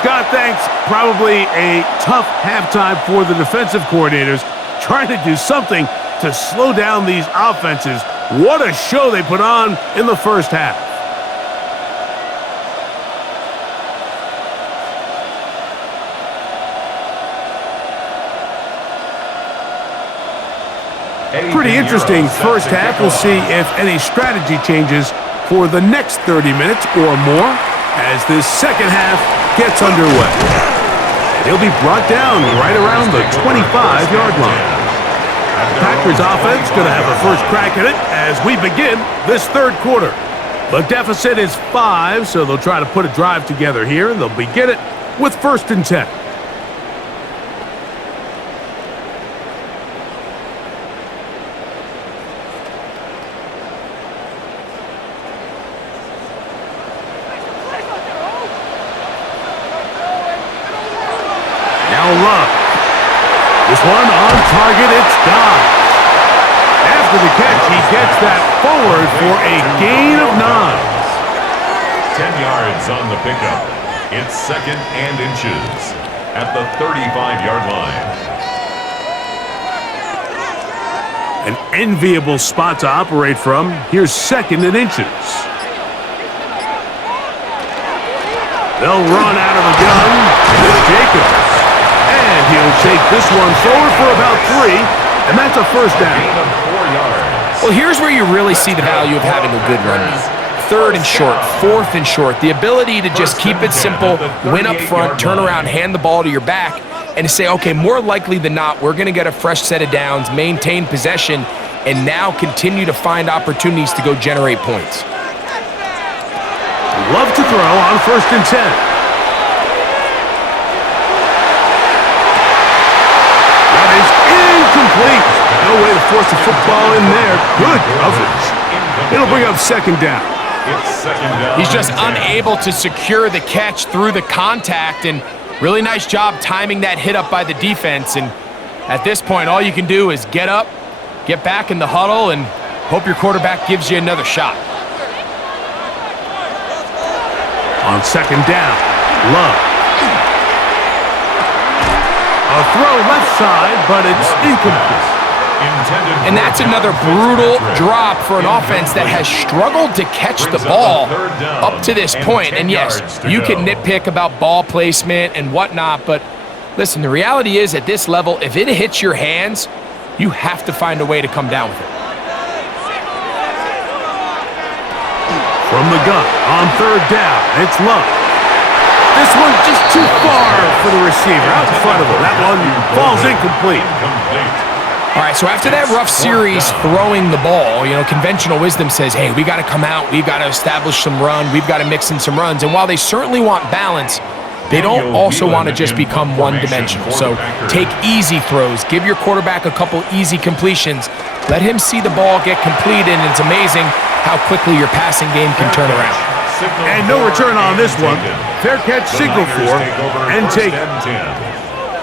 Scott, thanks. Probably a tough halftime for the defensive coordinators, trying to do something to slow down these offenses. What a show they put on in the first half. Pretty interesting first half. We'll see if any strategy changes for the next 30 minutes or more as this second half gets underway. He'll be brought down right around the 25-yard line. The Packers offense going to have the first crack at it as we begin this third quarter. The deficit is 5, so they'll try to put a drive together here, and they'll begin it with 1st and 10. Love. This one on target, it's gone. After the catch, he gets that forward for a gain of 9. 10 yards on the pickup. It's 2nd and inches at the 35-yard line. An enviable spot to operate from. Here's 2nd and inches. They'll run out of the gun with Jacobs. And he'll take this one forward for about 3, and that's a first down. Well, here's where you really see the value of having a good run game. 3rd and short, 4th and short. The ability to just keep it simple, win up front, turn around, hand the ball to your back, and to say, okay, more likely than not, we're going to get a fresh set of downs, maintain possession, and now continue to find opportunities to go generate points. Love to throw on 1st and 10. Incomplete. No way to force the football in there. Good coverage. It'll bring up 2nd down. He's just unable to secure the catch through the contact, and really nice job timing that hit up by the defense. And at this point, all you can do is get up, get back in the huddle, and hope your quarterback gives you another shot. On 2nd down, Love. A throw left side, but it's incomplete. And that's another brutal drop for an offense that has struggled to catch the ball up to this point. And yes, you can nitpick about ball placement and whatnot, but listen, the reality is at this level, if it hits your hands, you have to find a way to come down with it. From the gun on third down, it's Love. This one just too far for the receiver, out in front of him. That one falls incomplete. All right, so after that rough series throwing the ball, conventional wisdom says, hey, we got to come out, we've got to establish some run, we've got to mix in some runs. And while they certainly want balance, they don't also want to just become one-dimensional. So take easy throws, give your quarterback a couple easy completions, let him see the ball get completed, and it's amazing how quickly your passing game can turn around. And no return on this one. Fair catch signal for and take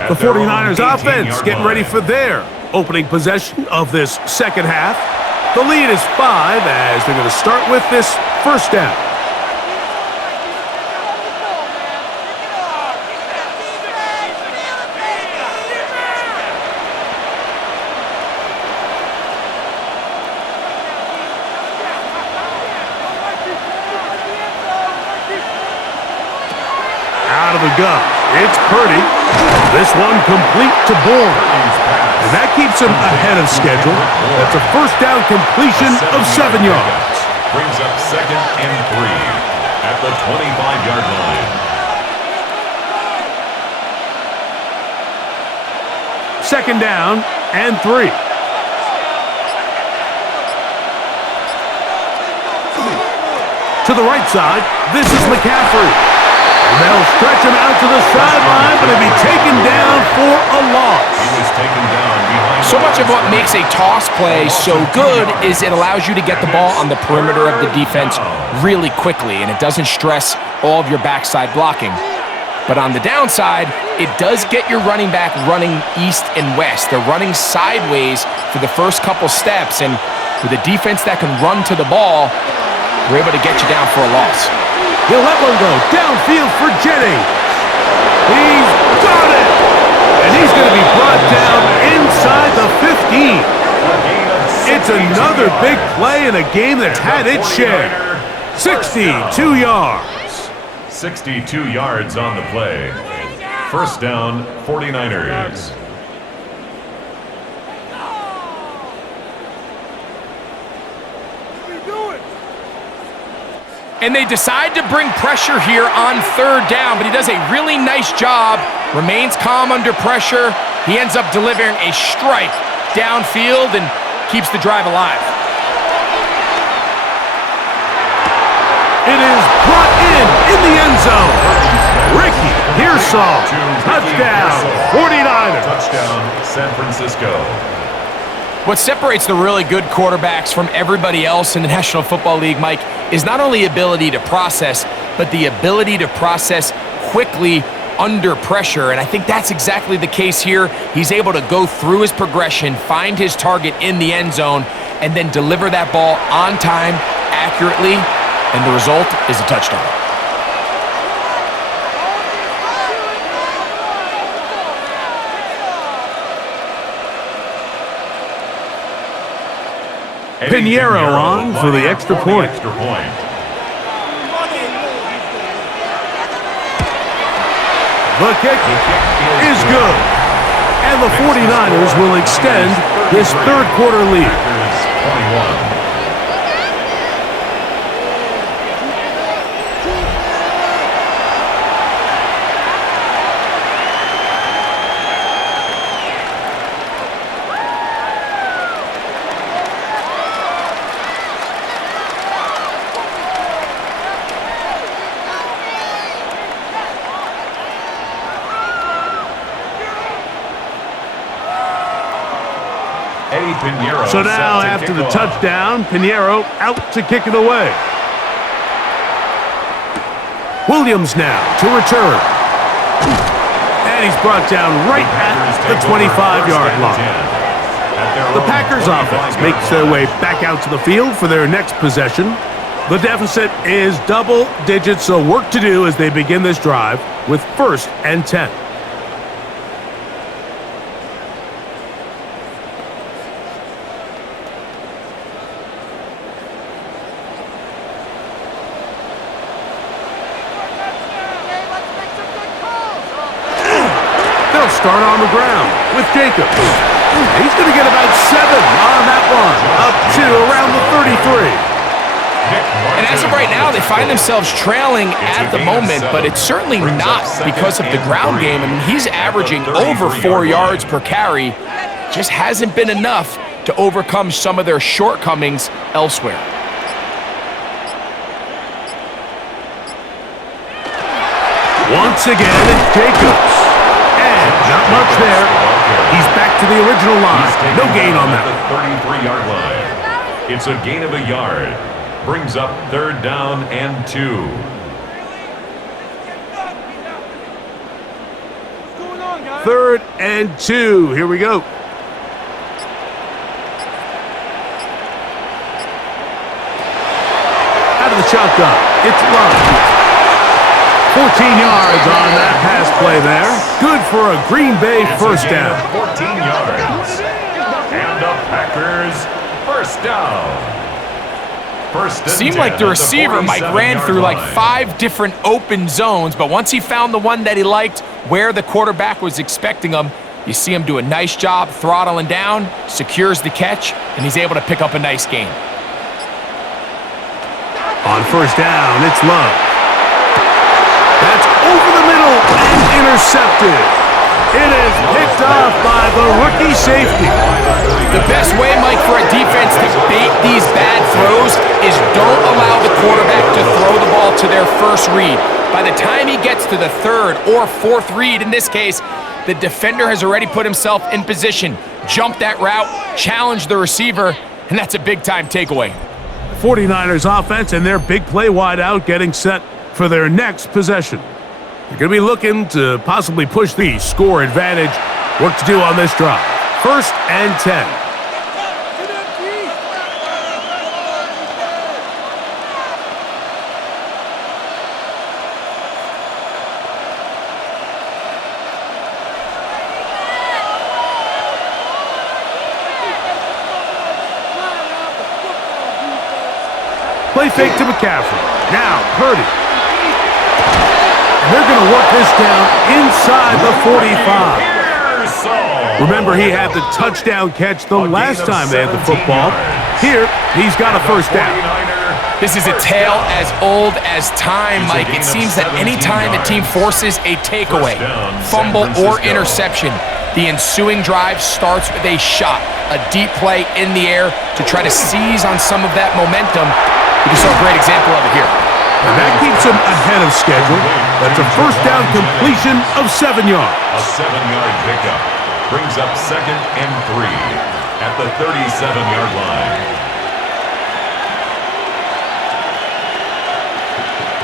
the 49ers offense getting ready for their opening possession of this second half. The lead is 5 as they're going to start with this first down. Out of the gun, it's Purdy. This one complete to Bourne. And that keeps him ahead of schedule. That's a first down completion of 7 yards. Brings up 2nd and 3 at the 25-yard line. Second down and 3. To the right side, this is McCaffrey. They'll stretch him out to the sideline, but he'll be taken down for a loss. He was taken down behind. So much of what makes a toss play so good is it allows you to get the ball on the perimeter of the defense really quickly, and it doesn't stress all of your backside blocking. But on the downside, it does get your running back running east and west. They're running sideways for the first couple steps, and with a defense that can run to the ball, we're able to get you down for a loss. He'll let one go downfield for Jennings. He's got it! And he's going to be brought down inside the 15. It's another big play in a game that's had its share. 62 yards. 62 yards on the play. First down, 49ers. And they decide to bring pressure here on third down, but he does a really nice job, remains calm under pressure. He ends up delivering a strike downfield and keeps the drive alive. It is brought in the end zone. Ricky Pearsall, touchdown, 49ers. Touchdown, San Francisco. What separates the really good quarterbacks from everybody else in the National Football League, Mike, is not only ability to process, but the ability to process quickly under pressure. And I think that's exactly the case here. He's able to go through his progression, find his target in the end zone, and then deliver that ball on time, accurately, and the result is a touchdown. Pinheiro on for the extra point. The kick is good. And the 49ers will extend this third quarter lead. 21. So now, after the touchdown, Pinheiro out to kick it away. Williams now to return. And he's brought down right at the 25-yard line. The Packers offense makes their way back out to the field for their next possession. The deficit is double digits, so work to do as they begin this drive with 1st and 10. They'll start on the ground with Jacobs. He's going to get about 7 on that one, up to around the 33. And as of right now, they find themselves trailing at the moment, but it's certainly not because of the ground game. I mean, he's averaging over 4 yards per carry. Just hasn't been enough to overcome some of their shortcomings elsewhere. Once again, it's Jacobs. And not much there. He's back to the original line. No gain on that. The 33-yard line. It's a gain of a yard. Brings up 3rd down and 2. What's going on, guys? 3rd and 2. Here we go. Out of the shotgun. It's Love. 14 yards on that pass play there. Good for a Green Bay first down. 14 yards. And the Packers first down. Seemed like the receiver, Mike, ran through like 5 different open zones, but once he found the one that he liked where the quarterback was expecting him, you see him do a nice job throttling down, secures the catch, and he's able to pick up a nice gain. On first down, it's Love. That's over the middle and intercepted. It is picked off by the rookie safety. The best way, Mike, for a defense to bait these bad throws is don't allow the quarterback to throw the ball to their first read. By the time he gets to the 3rd or 4th read, in this case, the defender has already put himself in position, jumped that route, challenged the receiver, and that's a big-time takeaway. 49ers offense and their big play wide out getting set for their next possession. They're going to be looking to possibly push the score advantage. Work to do on this drive. 1st and 10. Play fake to McCaffrey. Now, Purdy. They're going to work this down inside the 45. Remember, he had the touchdown catch the last time they had the football. Here, he's got a first down. This is a tale as old as time, Mike. It seems that any time a team forces a takeaway, fumble, or interception, the ensuing drive starts with a shot, a deep play in the air to try to seize on some of that momentum. We just saw a great example of it here. And that keeps him ahead of schedule. That's a first down completion of 7 yards. A 7-yard pickup brings up 2nd and 3 at the 37-yard line.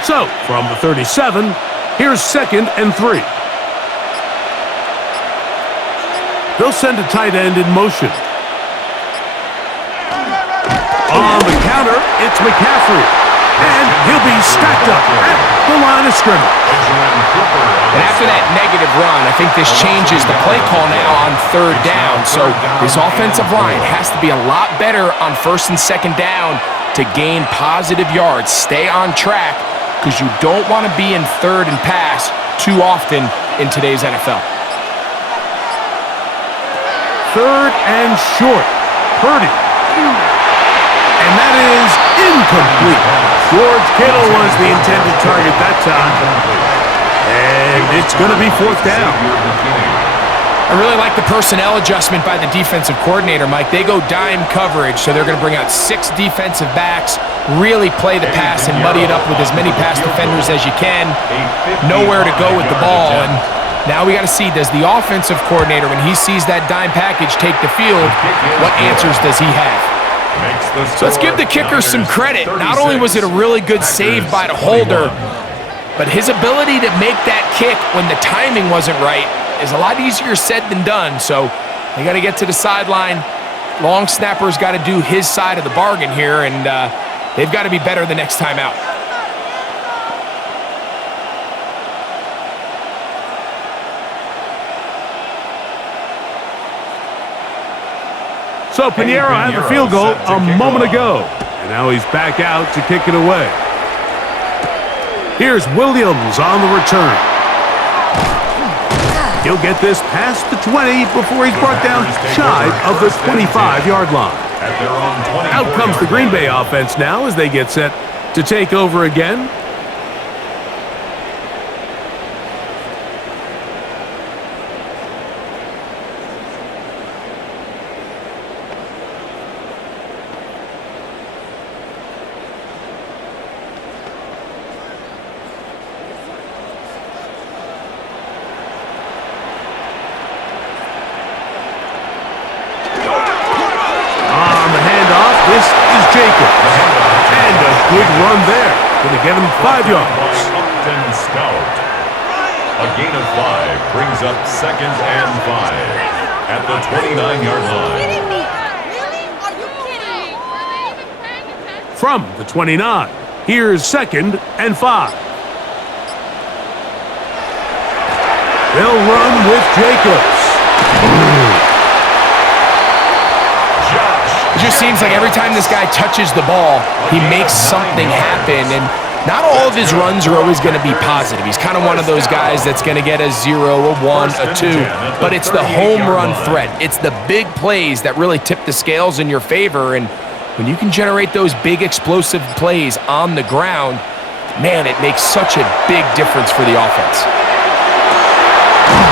So, from the 37, here's 2nd and 3. They'll send a tight end in motion. On the counter, it's McCaffrey. And he'll be stacked up at the line of scrimmage. And after that negative run, I think this changes the play call now on 3rd down. So this offensive line has to be a lot better on 1st and 2nd down to gain positive yards. Stay on track because you don't want to be in 3rd and pass too often in today's NFL. 3rd and short. Purdy. And that is incomplete. George Kittle was the intended target that time. And it's going to be 4th down. I really like the personnel adjustment by the defensive coordinator, Mike. They go dime coverage, so they're going to bring out 6 defensive backs, really play the pass and muddy it up with as many pass defenders as you can. Nowhere to go with the ball. And now we got to see, does the offensive coordinator, when he sees that dime package take the field, what answers does he have? So let's give the kicker some credit. Not only was it a really good save by the holder, but his ability to make that kick when the timing wasn't right is a lot easier said than done. So they got to get to the sideline. Long snapper's got to do his side of the bargain here, and they've got to be better the next time out. So Pinheiro had the field goal a moment ago. And now he's back out to kick it away. Here's Williams on the return. He'll get this past the 20 before he's brought down shy of the 25-yard line. At their own 24 Out comes the Green Bay offense now as they get set to take over again. This is Jacob. And a good run there. Going to get him 5 yards. Upton Scout. A gain of 5 brings up 2nd and 5 at the 29-yard line. From the 29, here's 2nd and 5. They'll run with Jacobs. It just seems like every time this guy touches the ball, he makes something happen, and not all of his runs are always going to be positive. He's kind of one of those guys that's going to get a 0, a 1, a 2, but it's the home run threat. It's the big plays that really tip the scales in your favor, and when you can generate those big explosive plays on the ground, man, it makes such a big difference for the offense.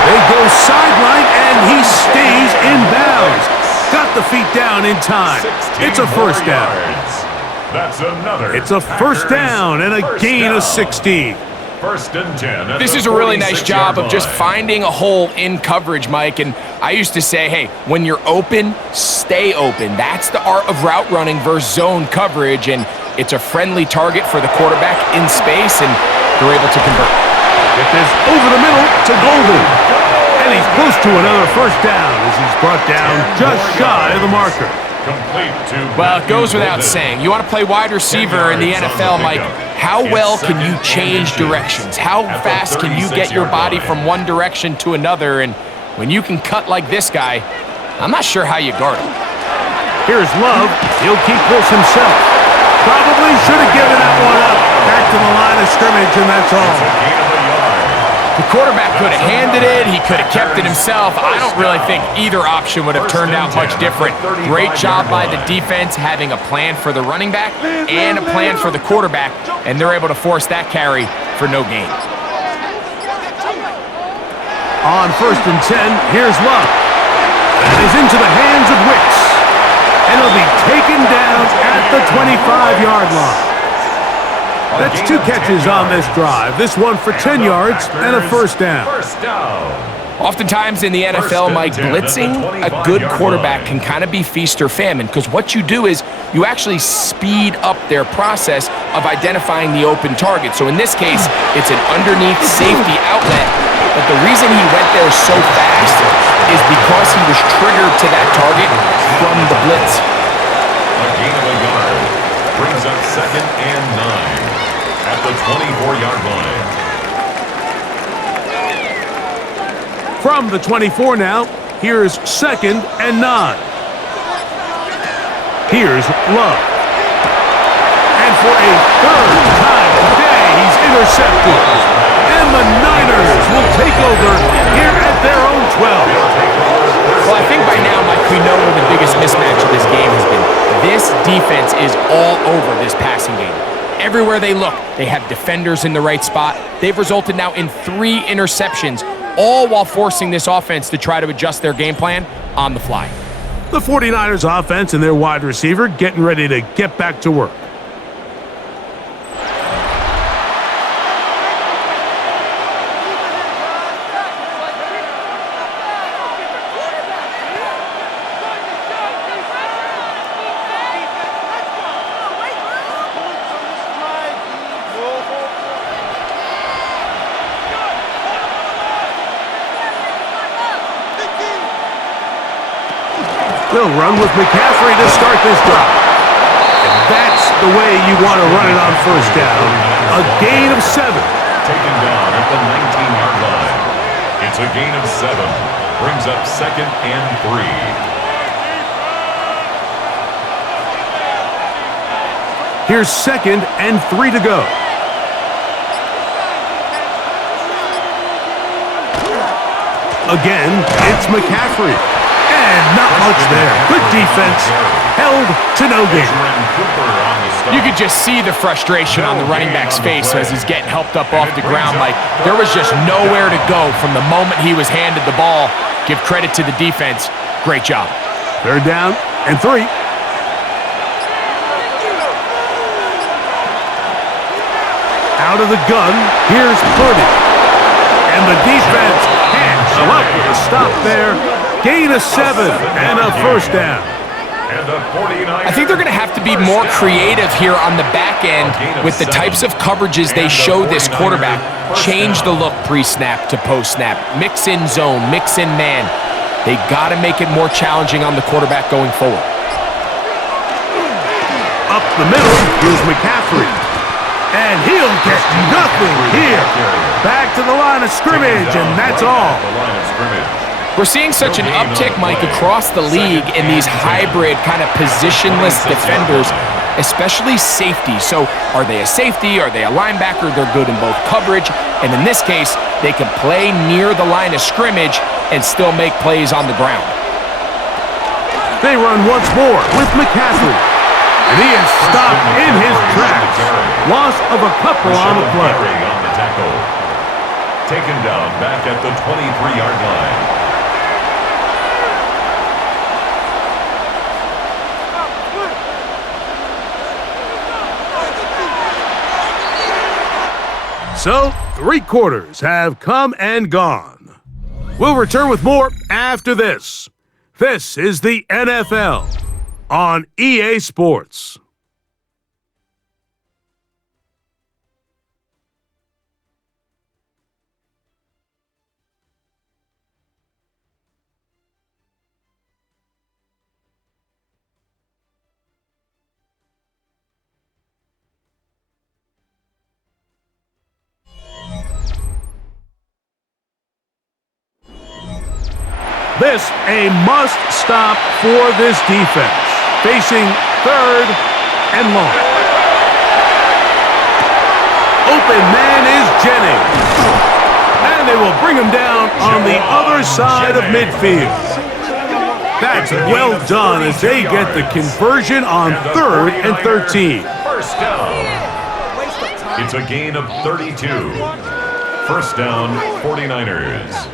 They go sideline, and he stays in bounds. Got the feet down in time. It's a first down. That's another. It's a first down and a gain of 16. 1st and 10. This is a really nice job of just finding a hole in coverage, Mike. And I used to say, hey, when you're open, stay open. That's the art of route running versus zone coverage. And it's a friendly target for the quarterback in space, and they're able to convert. Get this over the middle to Golden. And he's close to another first down as he's brought down just shy of the marker. Well, it goes without saying. You want to play wide receiver in the NFL, Mike, how well can you change directions? How fast can you get your body from one direction to another? And when you can cut like this guy, I'm not sure how you guard him. Here's Love. He'll keep this himself. Probably should have given that one up. Back to the line of scrimmage, and that's all. The quarterback could have handed it. He could have kept it himself. I don't really think either option would have turned out much different. Great job by the defense having a plan for the running back and a plan for the quarterback, and they're able to force that carry for no gain. On 1st and 10, here's Love. That is into the hands of Wicks. And he'll be taken down at the 25-yard line. That's 2 catches on this drive. This one for 10 yards and a first down. Oftentimes in the NFL, Mike, blitzing a good quarterback can kind of be feast or famine, because what you do is you actually speed up their process of identifying the open target. So in this case, it's an underneath safety outlet, but the reason he went there so fast is because he was triggered to that target from the blitz. A gain of a yard brings up 2nd and 9 at the 24-yard line. From the 24 now, here's 2nd and 9. Here's Love. And for a 3rd time today, he's intercepted. And the Niners will take over here at their own 12. Well, I think by now, Mike, we know where the biggest mismatch of this game has been. This defense is all over this passing game. Everywhere they look, they have defenders in the right spot. They've resulted now in 3 interceptions, all while forcing this offense to try to adjust their game plan on the fly. The 49ers offense and their wide receiver getting ready to get back to work. They'll run with McCaffrey to start this drive. And that's the way you want to run it on first down. A gain of 7. Taken down at the 19-yard line. It's a gain of 7. Brings up 2nd and 3. Here's 2nd and 3 to go. again, it's McCaffrey. And not much there. Good defense. Held to no gain. You could just see the frustration on the running back's face as he's getting helped up off the ground. Like, there was just nowhere to go from the moment he was handed the ball. Give credit to the defense. Great job. 3rd down and 3. Out of the gun, here's Purdy. And the defense can't come up with a stop there. Gain of 7 and a 1st down. I think they're going to have to be more creative here on the back end with the types of coverages they show this quarterback. Change the look pre-snap to post-snap. Mix in zone, mix in man. They got to make it more challenging on the quarterback going forward. Up the middle, here's McCaffrey. And he'll get nothing here. Back to the line of scrimmage, and that's all. We're seeing such an uptick, Mike, across the league in these hybrid kind of positionless defenders, especially safety. So are they a safety? Are they a linebacker? They're good in both coverage. And in this case, they can play near the line of scrimmage and still make plays on the ground. They run once more with McCaffrey. And he is stopped in his tracks. Loss of a couple on the play. Taken down back at the 23-yard line. So, 3 quarters have come and gone. We'll return with more after this. This is the NFL on EA Sports. This a must-stop for this defense. Facing 3rd and long. Open man is Jennings. And they will bring him down on the other side of midfield. That's well done as they get the conversion on 3rd and 13. First down. It's a gain of 32. First down, 49ers.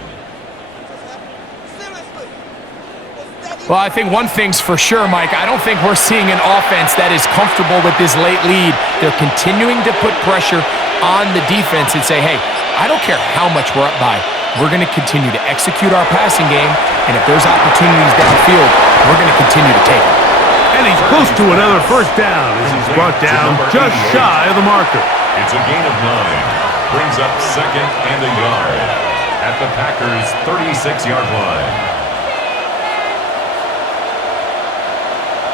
Well, I think one thing's for sure, Mike. I don't think we're seeing an offense that is comfortable with this late lead. They're continuing to put pressure on the defense and say, hey, I don't care how much we're up by. We're going to continue to execute our passing game, and if there's opportunities downfield, we're going to continue to take them. And he's close to another first down as he's brought down just shy of the marker. It's a gain of 9. Brings up 2nd and a yard at the Packers' 36-yard line.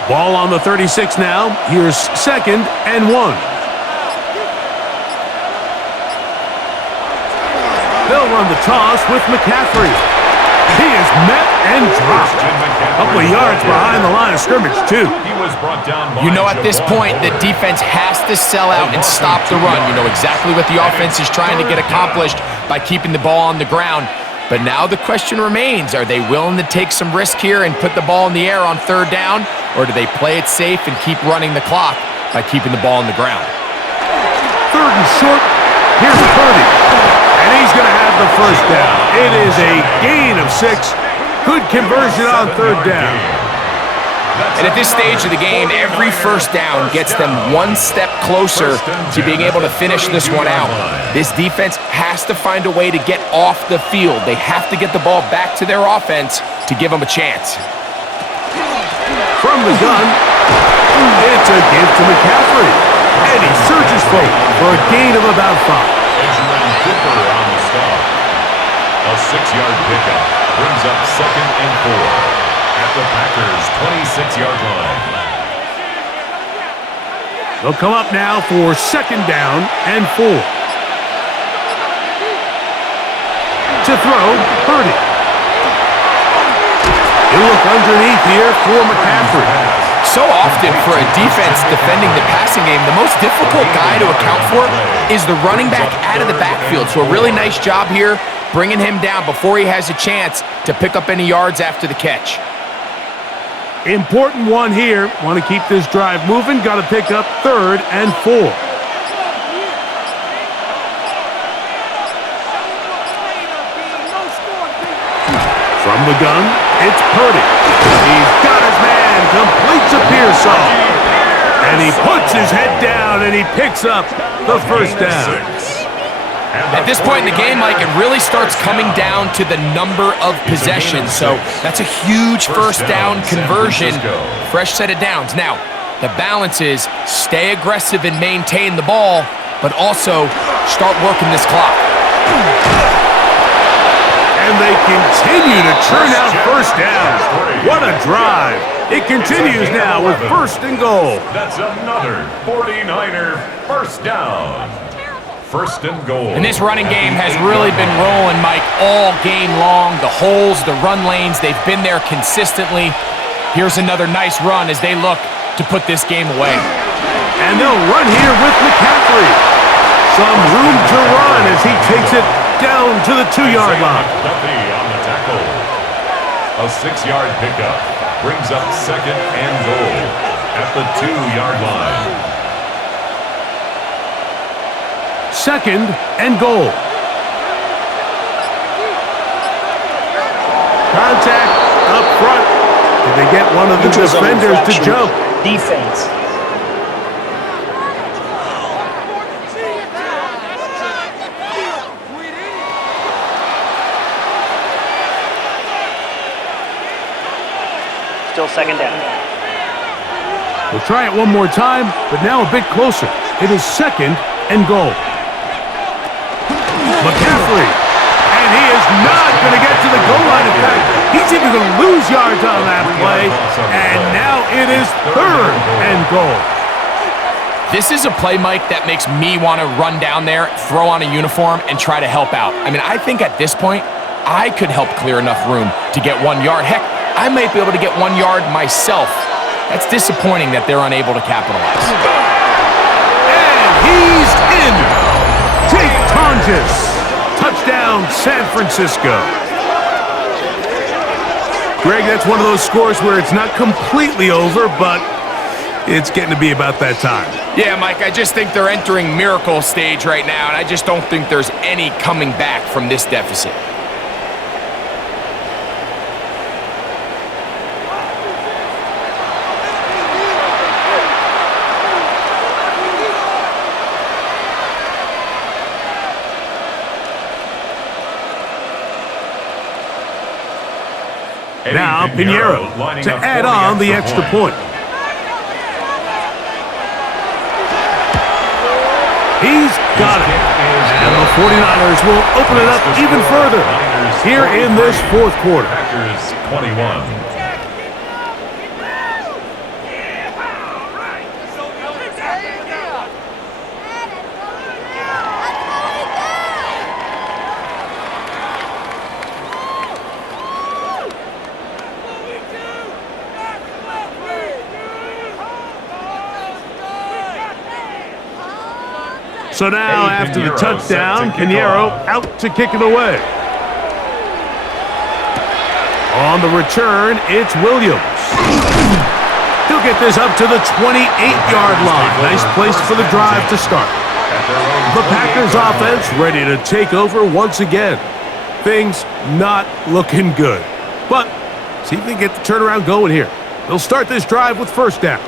Ball on the 36 now. Here's 2nd and 1. They'll run the toss with McCaffrey. He is met and dropped. A couple of yards behind the line of scrimmage, too. He was brought down by at this point, the defense has to sell out and stop the run. You know exactly what the offense is trying to get accomplished by keeping the ball on the ground. But now the question remains, are they willing to take some risk here and put the ball in the air on 3rd down? Or do they play it safe and keep running the clock by keeping the ball on the ground? 3rd and short. Here's Purdy. And he's going to have the first down. It is a gain of 6. Good conversion on 3rd down. And at this stage of the game, every first down gets them one step closer to being able to finish this one out. This defense has to find a way to get off the field. They have to get the ball back to their offense to give them a chance. From the gun, it's a give to McCaffrey. And he surges forward for a gain of about 5. Cooper on the stop. A 6-yard pickup brings up 2nd and 4 at the Packers' 26-yard line. They'll come up now for 2nd down and 4. To throw, Purdy. He'll look underneath here for McCaffrey. So often for a defense defending the passing game, the most difficult guy to account for is the running back out of the backfield. So a really nice job here bringing him down before he has a chance to pick up any yards after the catch. Important one here. Want to keep this drive moving. Got to pick up 3rd and 4. From the gun, it's Purdy. He's got his man. Completes a Pearsall. And he puts his head down and he picks up the first down. At this point in the game, Mike, it really starts coming down to the number of possessions. So that's a huge first down conversion. Fresh set of downs. Now, the balance is stay aggressive and maintain the ball, but also start working this clock. And they continue to churn out first down. What a drive. It continues now with 1st and goal. That's another 49er first down. 1st and goal. And this running game has really been rolling, Mike, all game long. The holes, the run lanes, they've been there consistently. Here's another nice run as they look to put this game away. And they'll run here with McCaffrey. Some room to run as he takes it down to the 2-yard line. Duffy on the tackle. A 6-yard pickup brings up 2nd and goal at the 2-yard line. 2nd and goal. Contact up front. Did they get one of the defenders to jump? Defense. Still 2nd down. We'll try it one more time, but now a bit closer. It is 2nd and goal. McCaffrey, and he is not going to get to the goal line. In fact, he's even going to lose yards on that play, and now it is 3rd and goal. This is a play, Mike, that makes me want to run down there, throw on a uniform, and try to help out. I mean, I think at this point, I could help clear enough room to get 1 yard. Heck, I might be able to get 1 yard myself. That's disappointing that they're unable to capitalize. And he's in. Take Tonjes. Touchdown, San Francisco. Greg, that's one of those scores where it's not completely over, but it's getting to be about that time. Yeah, Mike, I just think they're entering miracle stage right now, and I just don't think there's any coming back from this deficit. Now Pinheiro to add on the extra point. He's got it. And the 49ers will open it up even further here in this 4th quarter. Packers 21. So now, after the touchdown, Pinheiro out to kick it away. On the return, it's Williams. He'll get this up to the 28-yard line. Nice place for the drive to start. The Packers offense ready to take over once again. Things not looking good. But see if they can get the turnaround going here. They'll start this drive with 1st down.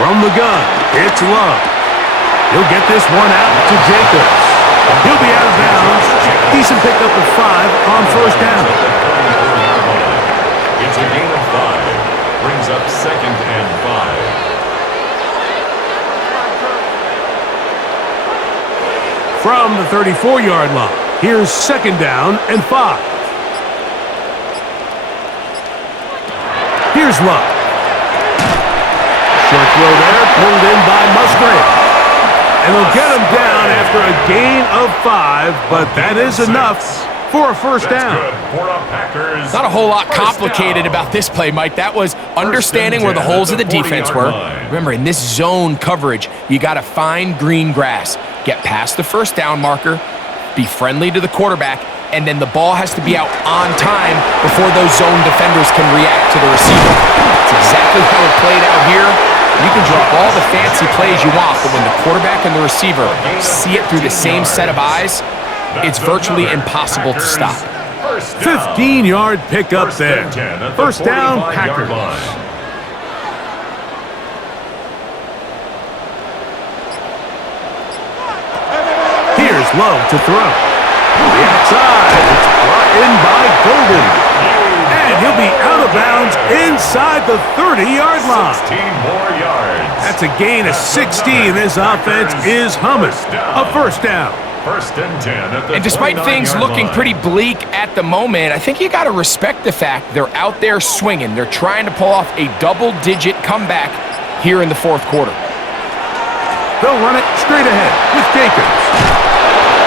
From the gun, it's Love. He'll get this one out to Jacobs. He'll be out of bounds. Decent pickup of 5 on 1st down. It's a gain of 5. Brings up 2nd and 5. From the 34-yard line, here's 2nd down and 5. Here's Love. Short throw there, pulled in by Musgrave. And they'll get him down after a gain of 5, but that is enough for a first down. Not a whole lot complicated about this play, Mike. That was understanding where the holes of the defense were. Remember, in this zone coverage, you got to find green grass, get past the first down marker, be friendly to the quarterback, and then the ball has to be out on time before those zone defenders can react to the receiver. That's exactly how it played out here. You can draw all the fancy plays you want, but when the quarterback and the receiver see it through the same set of eyes, it's virtually impossible to stop. 15-yard pickup there. First down, Packers. Here's Love to throw. The outside, it's brought in by Golden. And he'll be out of bounds inside the 30-yard line. 16 more yards. That's a gain of 60. This offense is humming. A first down. First and 10 at the And despite things 29-yard looking line. pretty bleak at the moment, I think you got to respect the fact they're out there swinging. They're trying to pull off a double-digit comeback here in the fourth quarter. They'll run it straight ahead with Jacobs.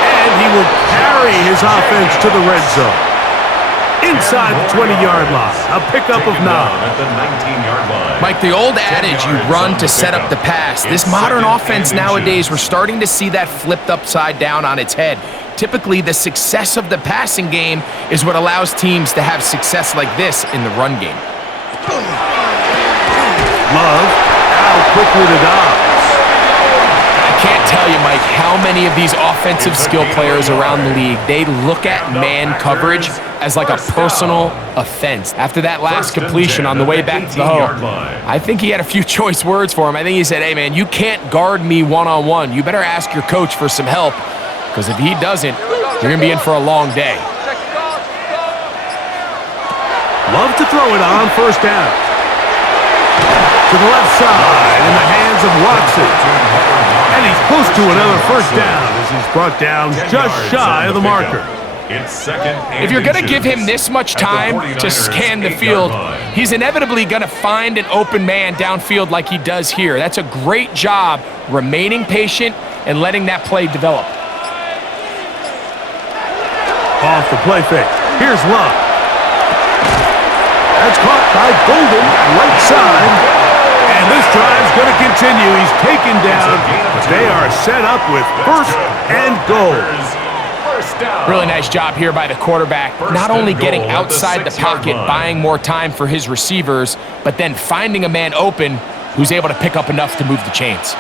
And he will carry his offense to the red zone. Inside the 20-yard line, a pickup of 9. At the 19-yard line. Mike, the old adage, you run to set up the pass. This modern offense nowadays, we're starting to see that flipped upside down on its head. Typically, the success of the passing game is what allows teams to have success like this in the run game. Love, out quickly to Dobbs. I can't tell you, Mike, how many of these offensive skill players around the league, they look at man coverage as like a personal offense. After that last completion on the way back to the home, I think he had a few choice words for him. I think he said, hey, man, you can't guard me one-on-one. You better ask your coach for some help, because if he doesn't, you're going to be in for a long day. Love to throw it on first down. To the left side in the hands of Watson. And he's close to another first down as he's brought down just shy of the marker. It's second and If you're going to inches give him this much at the time 49ers to scan the 8-yard field, line. he's inevitably going to find an open man downfield like he does here. That's a great job remaining patient and letting that play develop. Off the play fake. Here's Love. That's caught by Golden, right side. And this drive's going to continue. He's taken down, but they are set up with first and goal. First down. Really nice job here by the quarterback, not only getting outside the pocket, buying more time for his receivers, but then finding a man open who's able to pick up enough to move the chains.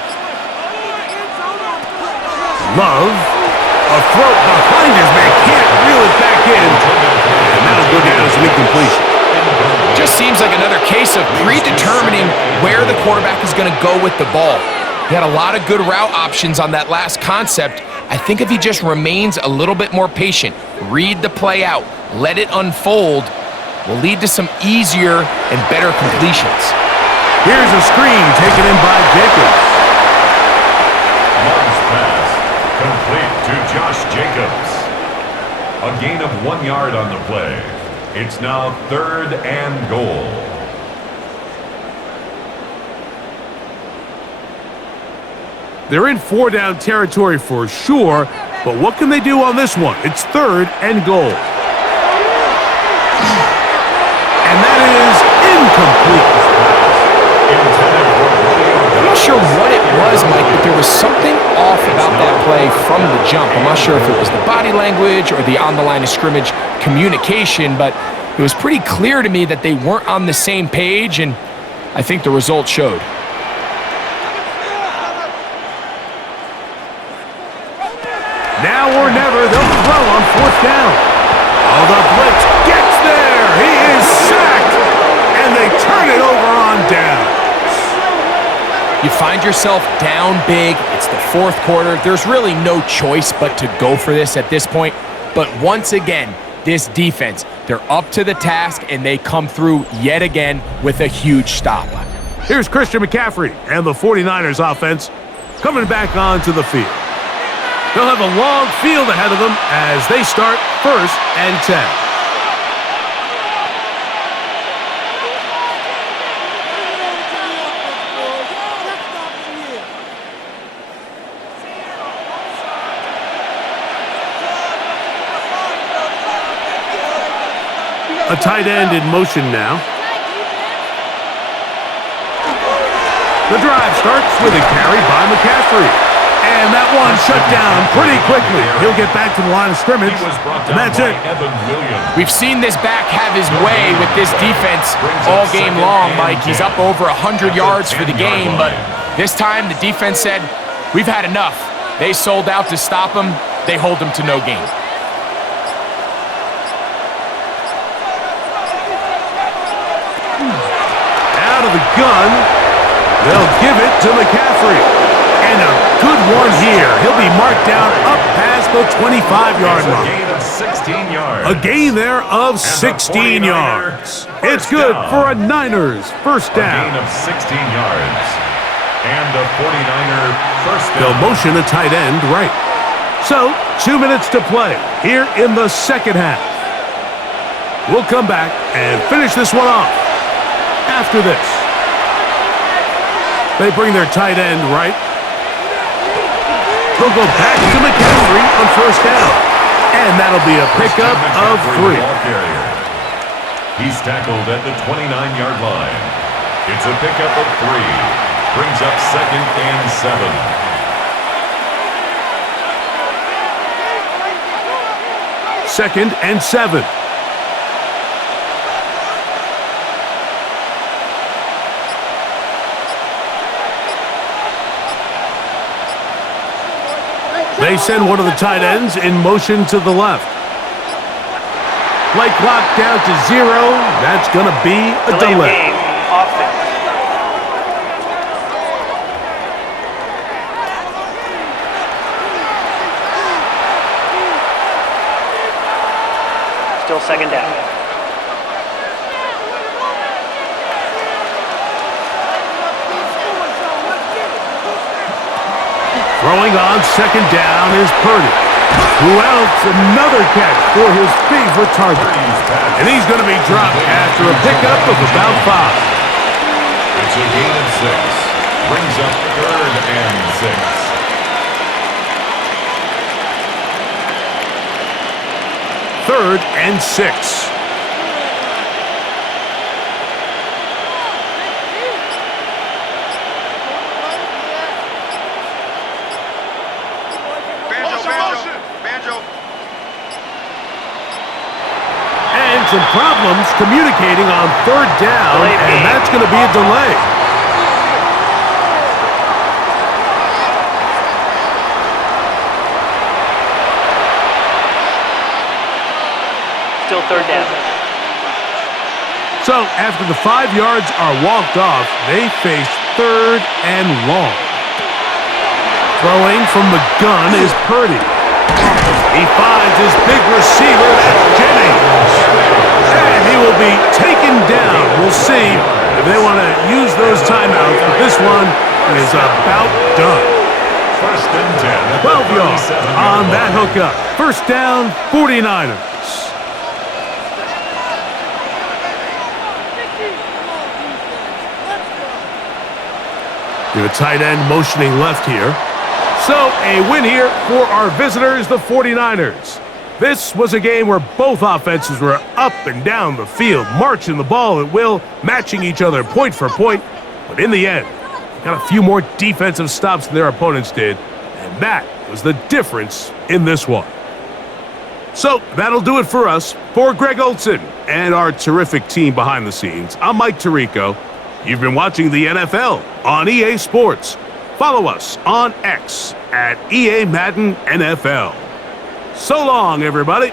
Love, a throw behind his man, can't reel it back in. And that'll go down as an incompletion. Just seems like another case of predetermining where the quarterback is going to go with the ball. He had a lot of good route options on that last concept. I think if he just remains a little bit more patient, read the play out, let it unfold, will lead to some easier and better completions. Here's a screen taken in by Jacobs. Love's pass complete to Josh Jacobs. A gain of 1 yard on the play. It's now third and goal. They're in 4-down territory for sure, but what can they do on this one? It's third and goal. And that is incomplete. I'm not sure what it was, Mike, but there was something off about that play from the jump. I'm not sure if it was the body language or the on-the-line of scrimmage communication, but it was pretty clear to me that they weren't on the same page, and I think the result showed. Now or never, they'll throw on fourth down. Oh, the blitz gets there. He is sacked, and they turn it over on down. You find yourself down big. It's the fourth quarter. There's really no choice but to go for this at this point. But once again, this defense, they're up to the task, and they come through yet again with a huge stop. Here's Christian McCaffrey and the 49ers offense coming back onto the field. They'll have a long field ahead of them as they start first and 10. A tight end in motion now. The drive starts with a carry by McCaffrey. And that one shut down pretty quickly. He'll get back to the line of scrimmage, and that's it. We've seen this back have his way with this defense all game long, Mike. He's up over 100 yards for the game, but this time the defense said, we've had enough. They sold out to stop him. They hold him to no gain. Out of the gun, they'll give it to McCaffrey. And a good one here. He'll be marked down up past the 25-yard line. A gain of 16 yards. A gain there of 16 yards. It's good for a Niners first down. A gain of 16 yards. And a 49er first down. They'll motion a tight end right. So, 2 minutes to play here in the second half. We'll come back and finish this one off after this. They bring their tight end right. They'll go back to McCaffrey on first down. And that'll be a pickup of 3. He's tackled at the 29-yard line. It's a pickup of 3. Brings up 2nd and 7. 2nd and 7. They send one of the tight ends in motion to the left. Play clock down to 0. That's going to be a delay. Still second down. Throwing on second down is Purdy, who else another catch for his favorite target. And he's going to be dropped after a pickup of about 5. It's a gain of 6. Brings up 3rd and 6. 3rd and 6. Some problems communicating on 3rd down, and that's going to be a delay. Still 3rd down. So after the 5 yards are walked off, they face 3rd and long. Throwing from the gun is Purdy. He finds his big receiver, that's Jennings. And he will be taken down. We'll see if they want to use those timeouts, but this one is about done. 1st and 10. 12 yards on that hookup. First down, 49ers. The tight end motioning left here. So, a win here for our visitors, the 49ers. This was a game where both offenses were up and down the field, marching the ball at will, matching each other point for point. But in the end, got a few more defensive stops than their opponents did, and that was the difference in this one. So, that'll do it for us. For Greg Olson and our terrific team behind the scenes, I'm Mike Tirico. You've been watching the NFL on EA Sports. Follow us on X at EA Madden NFL. So long, everybody.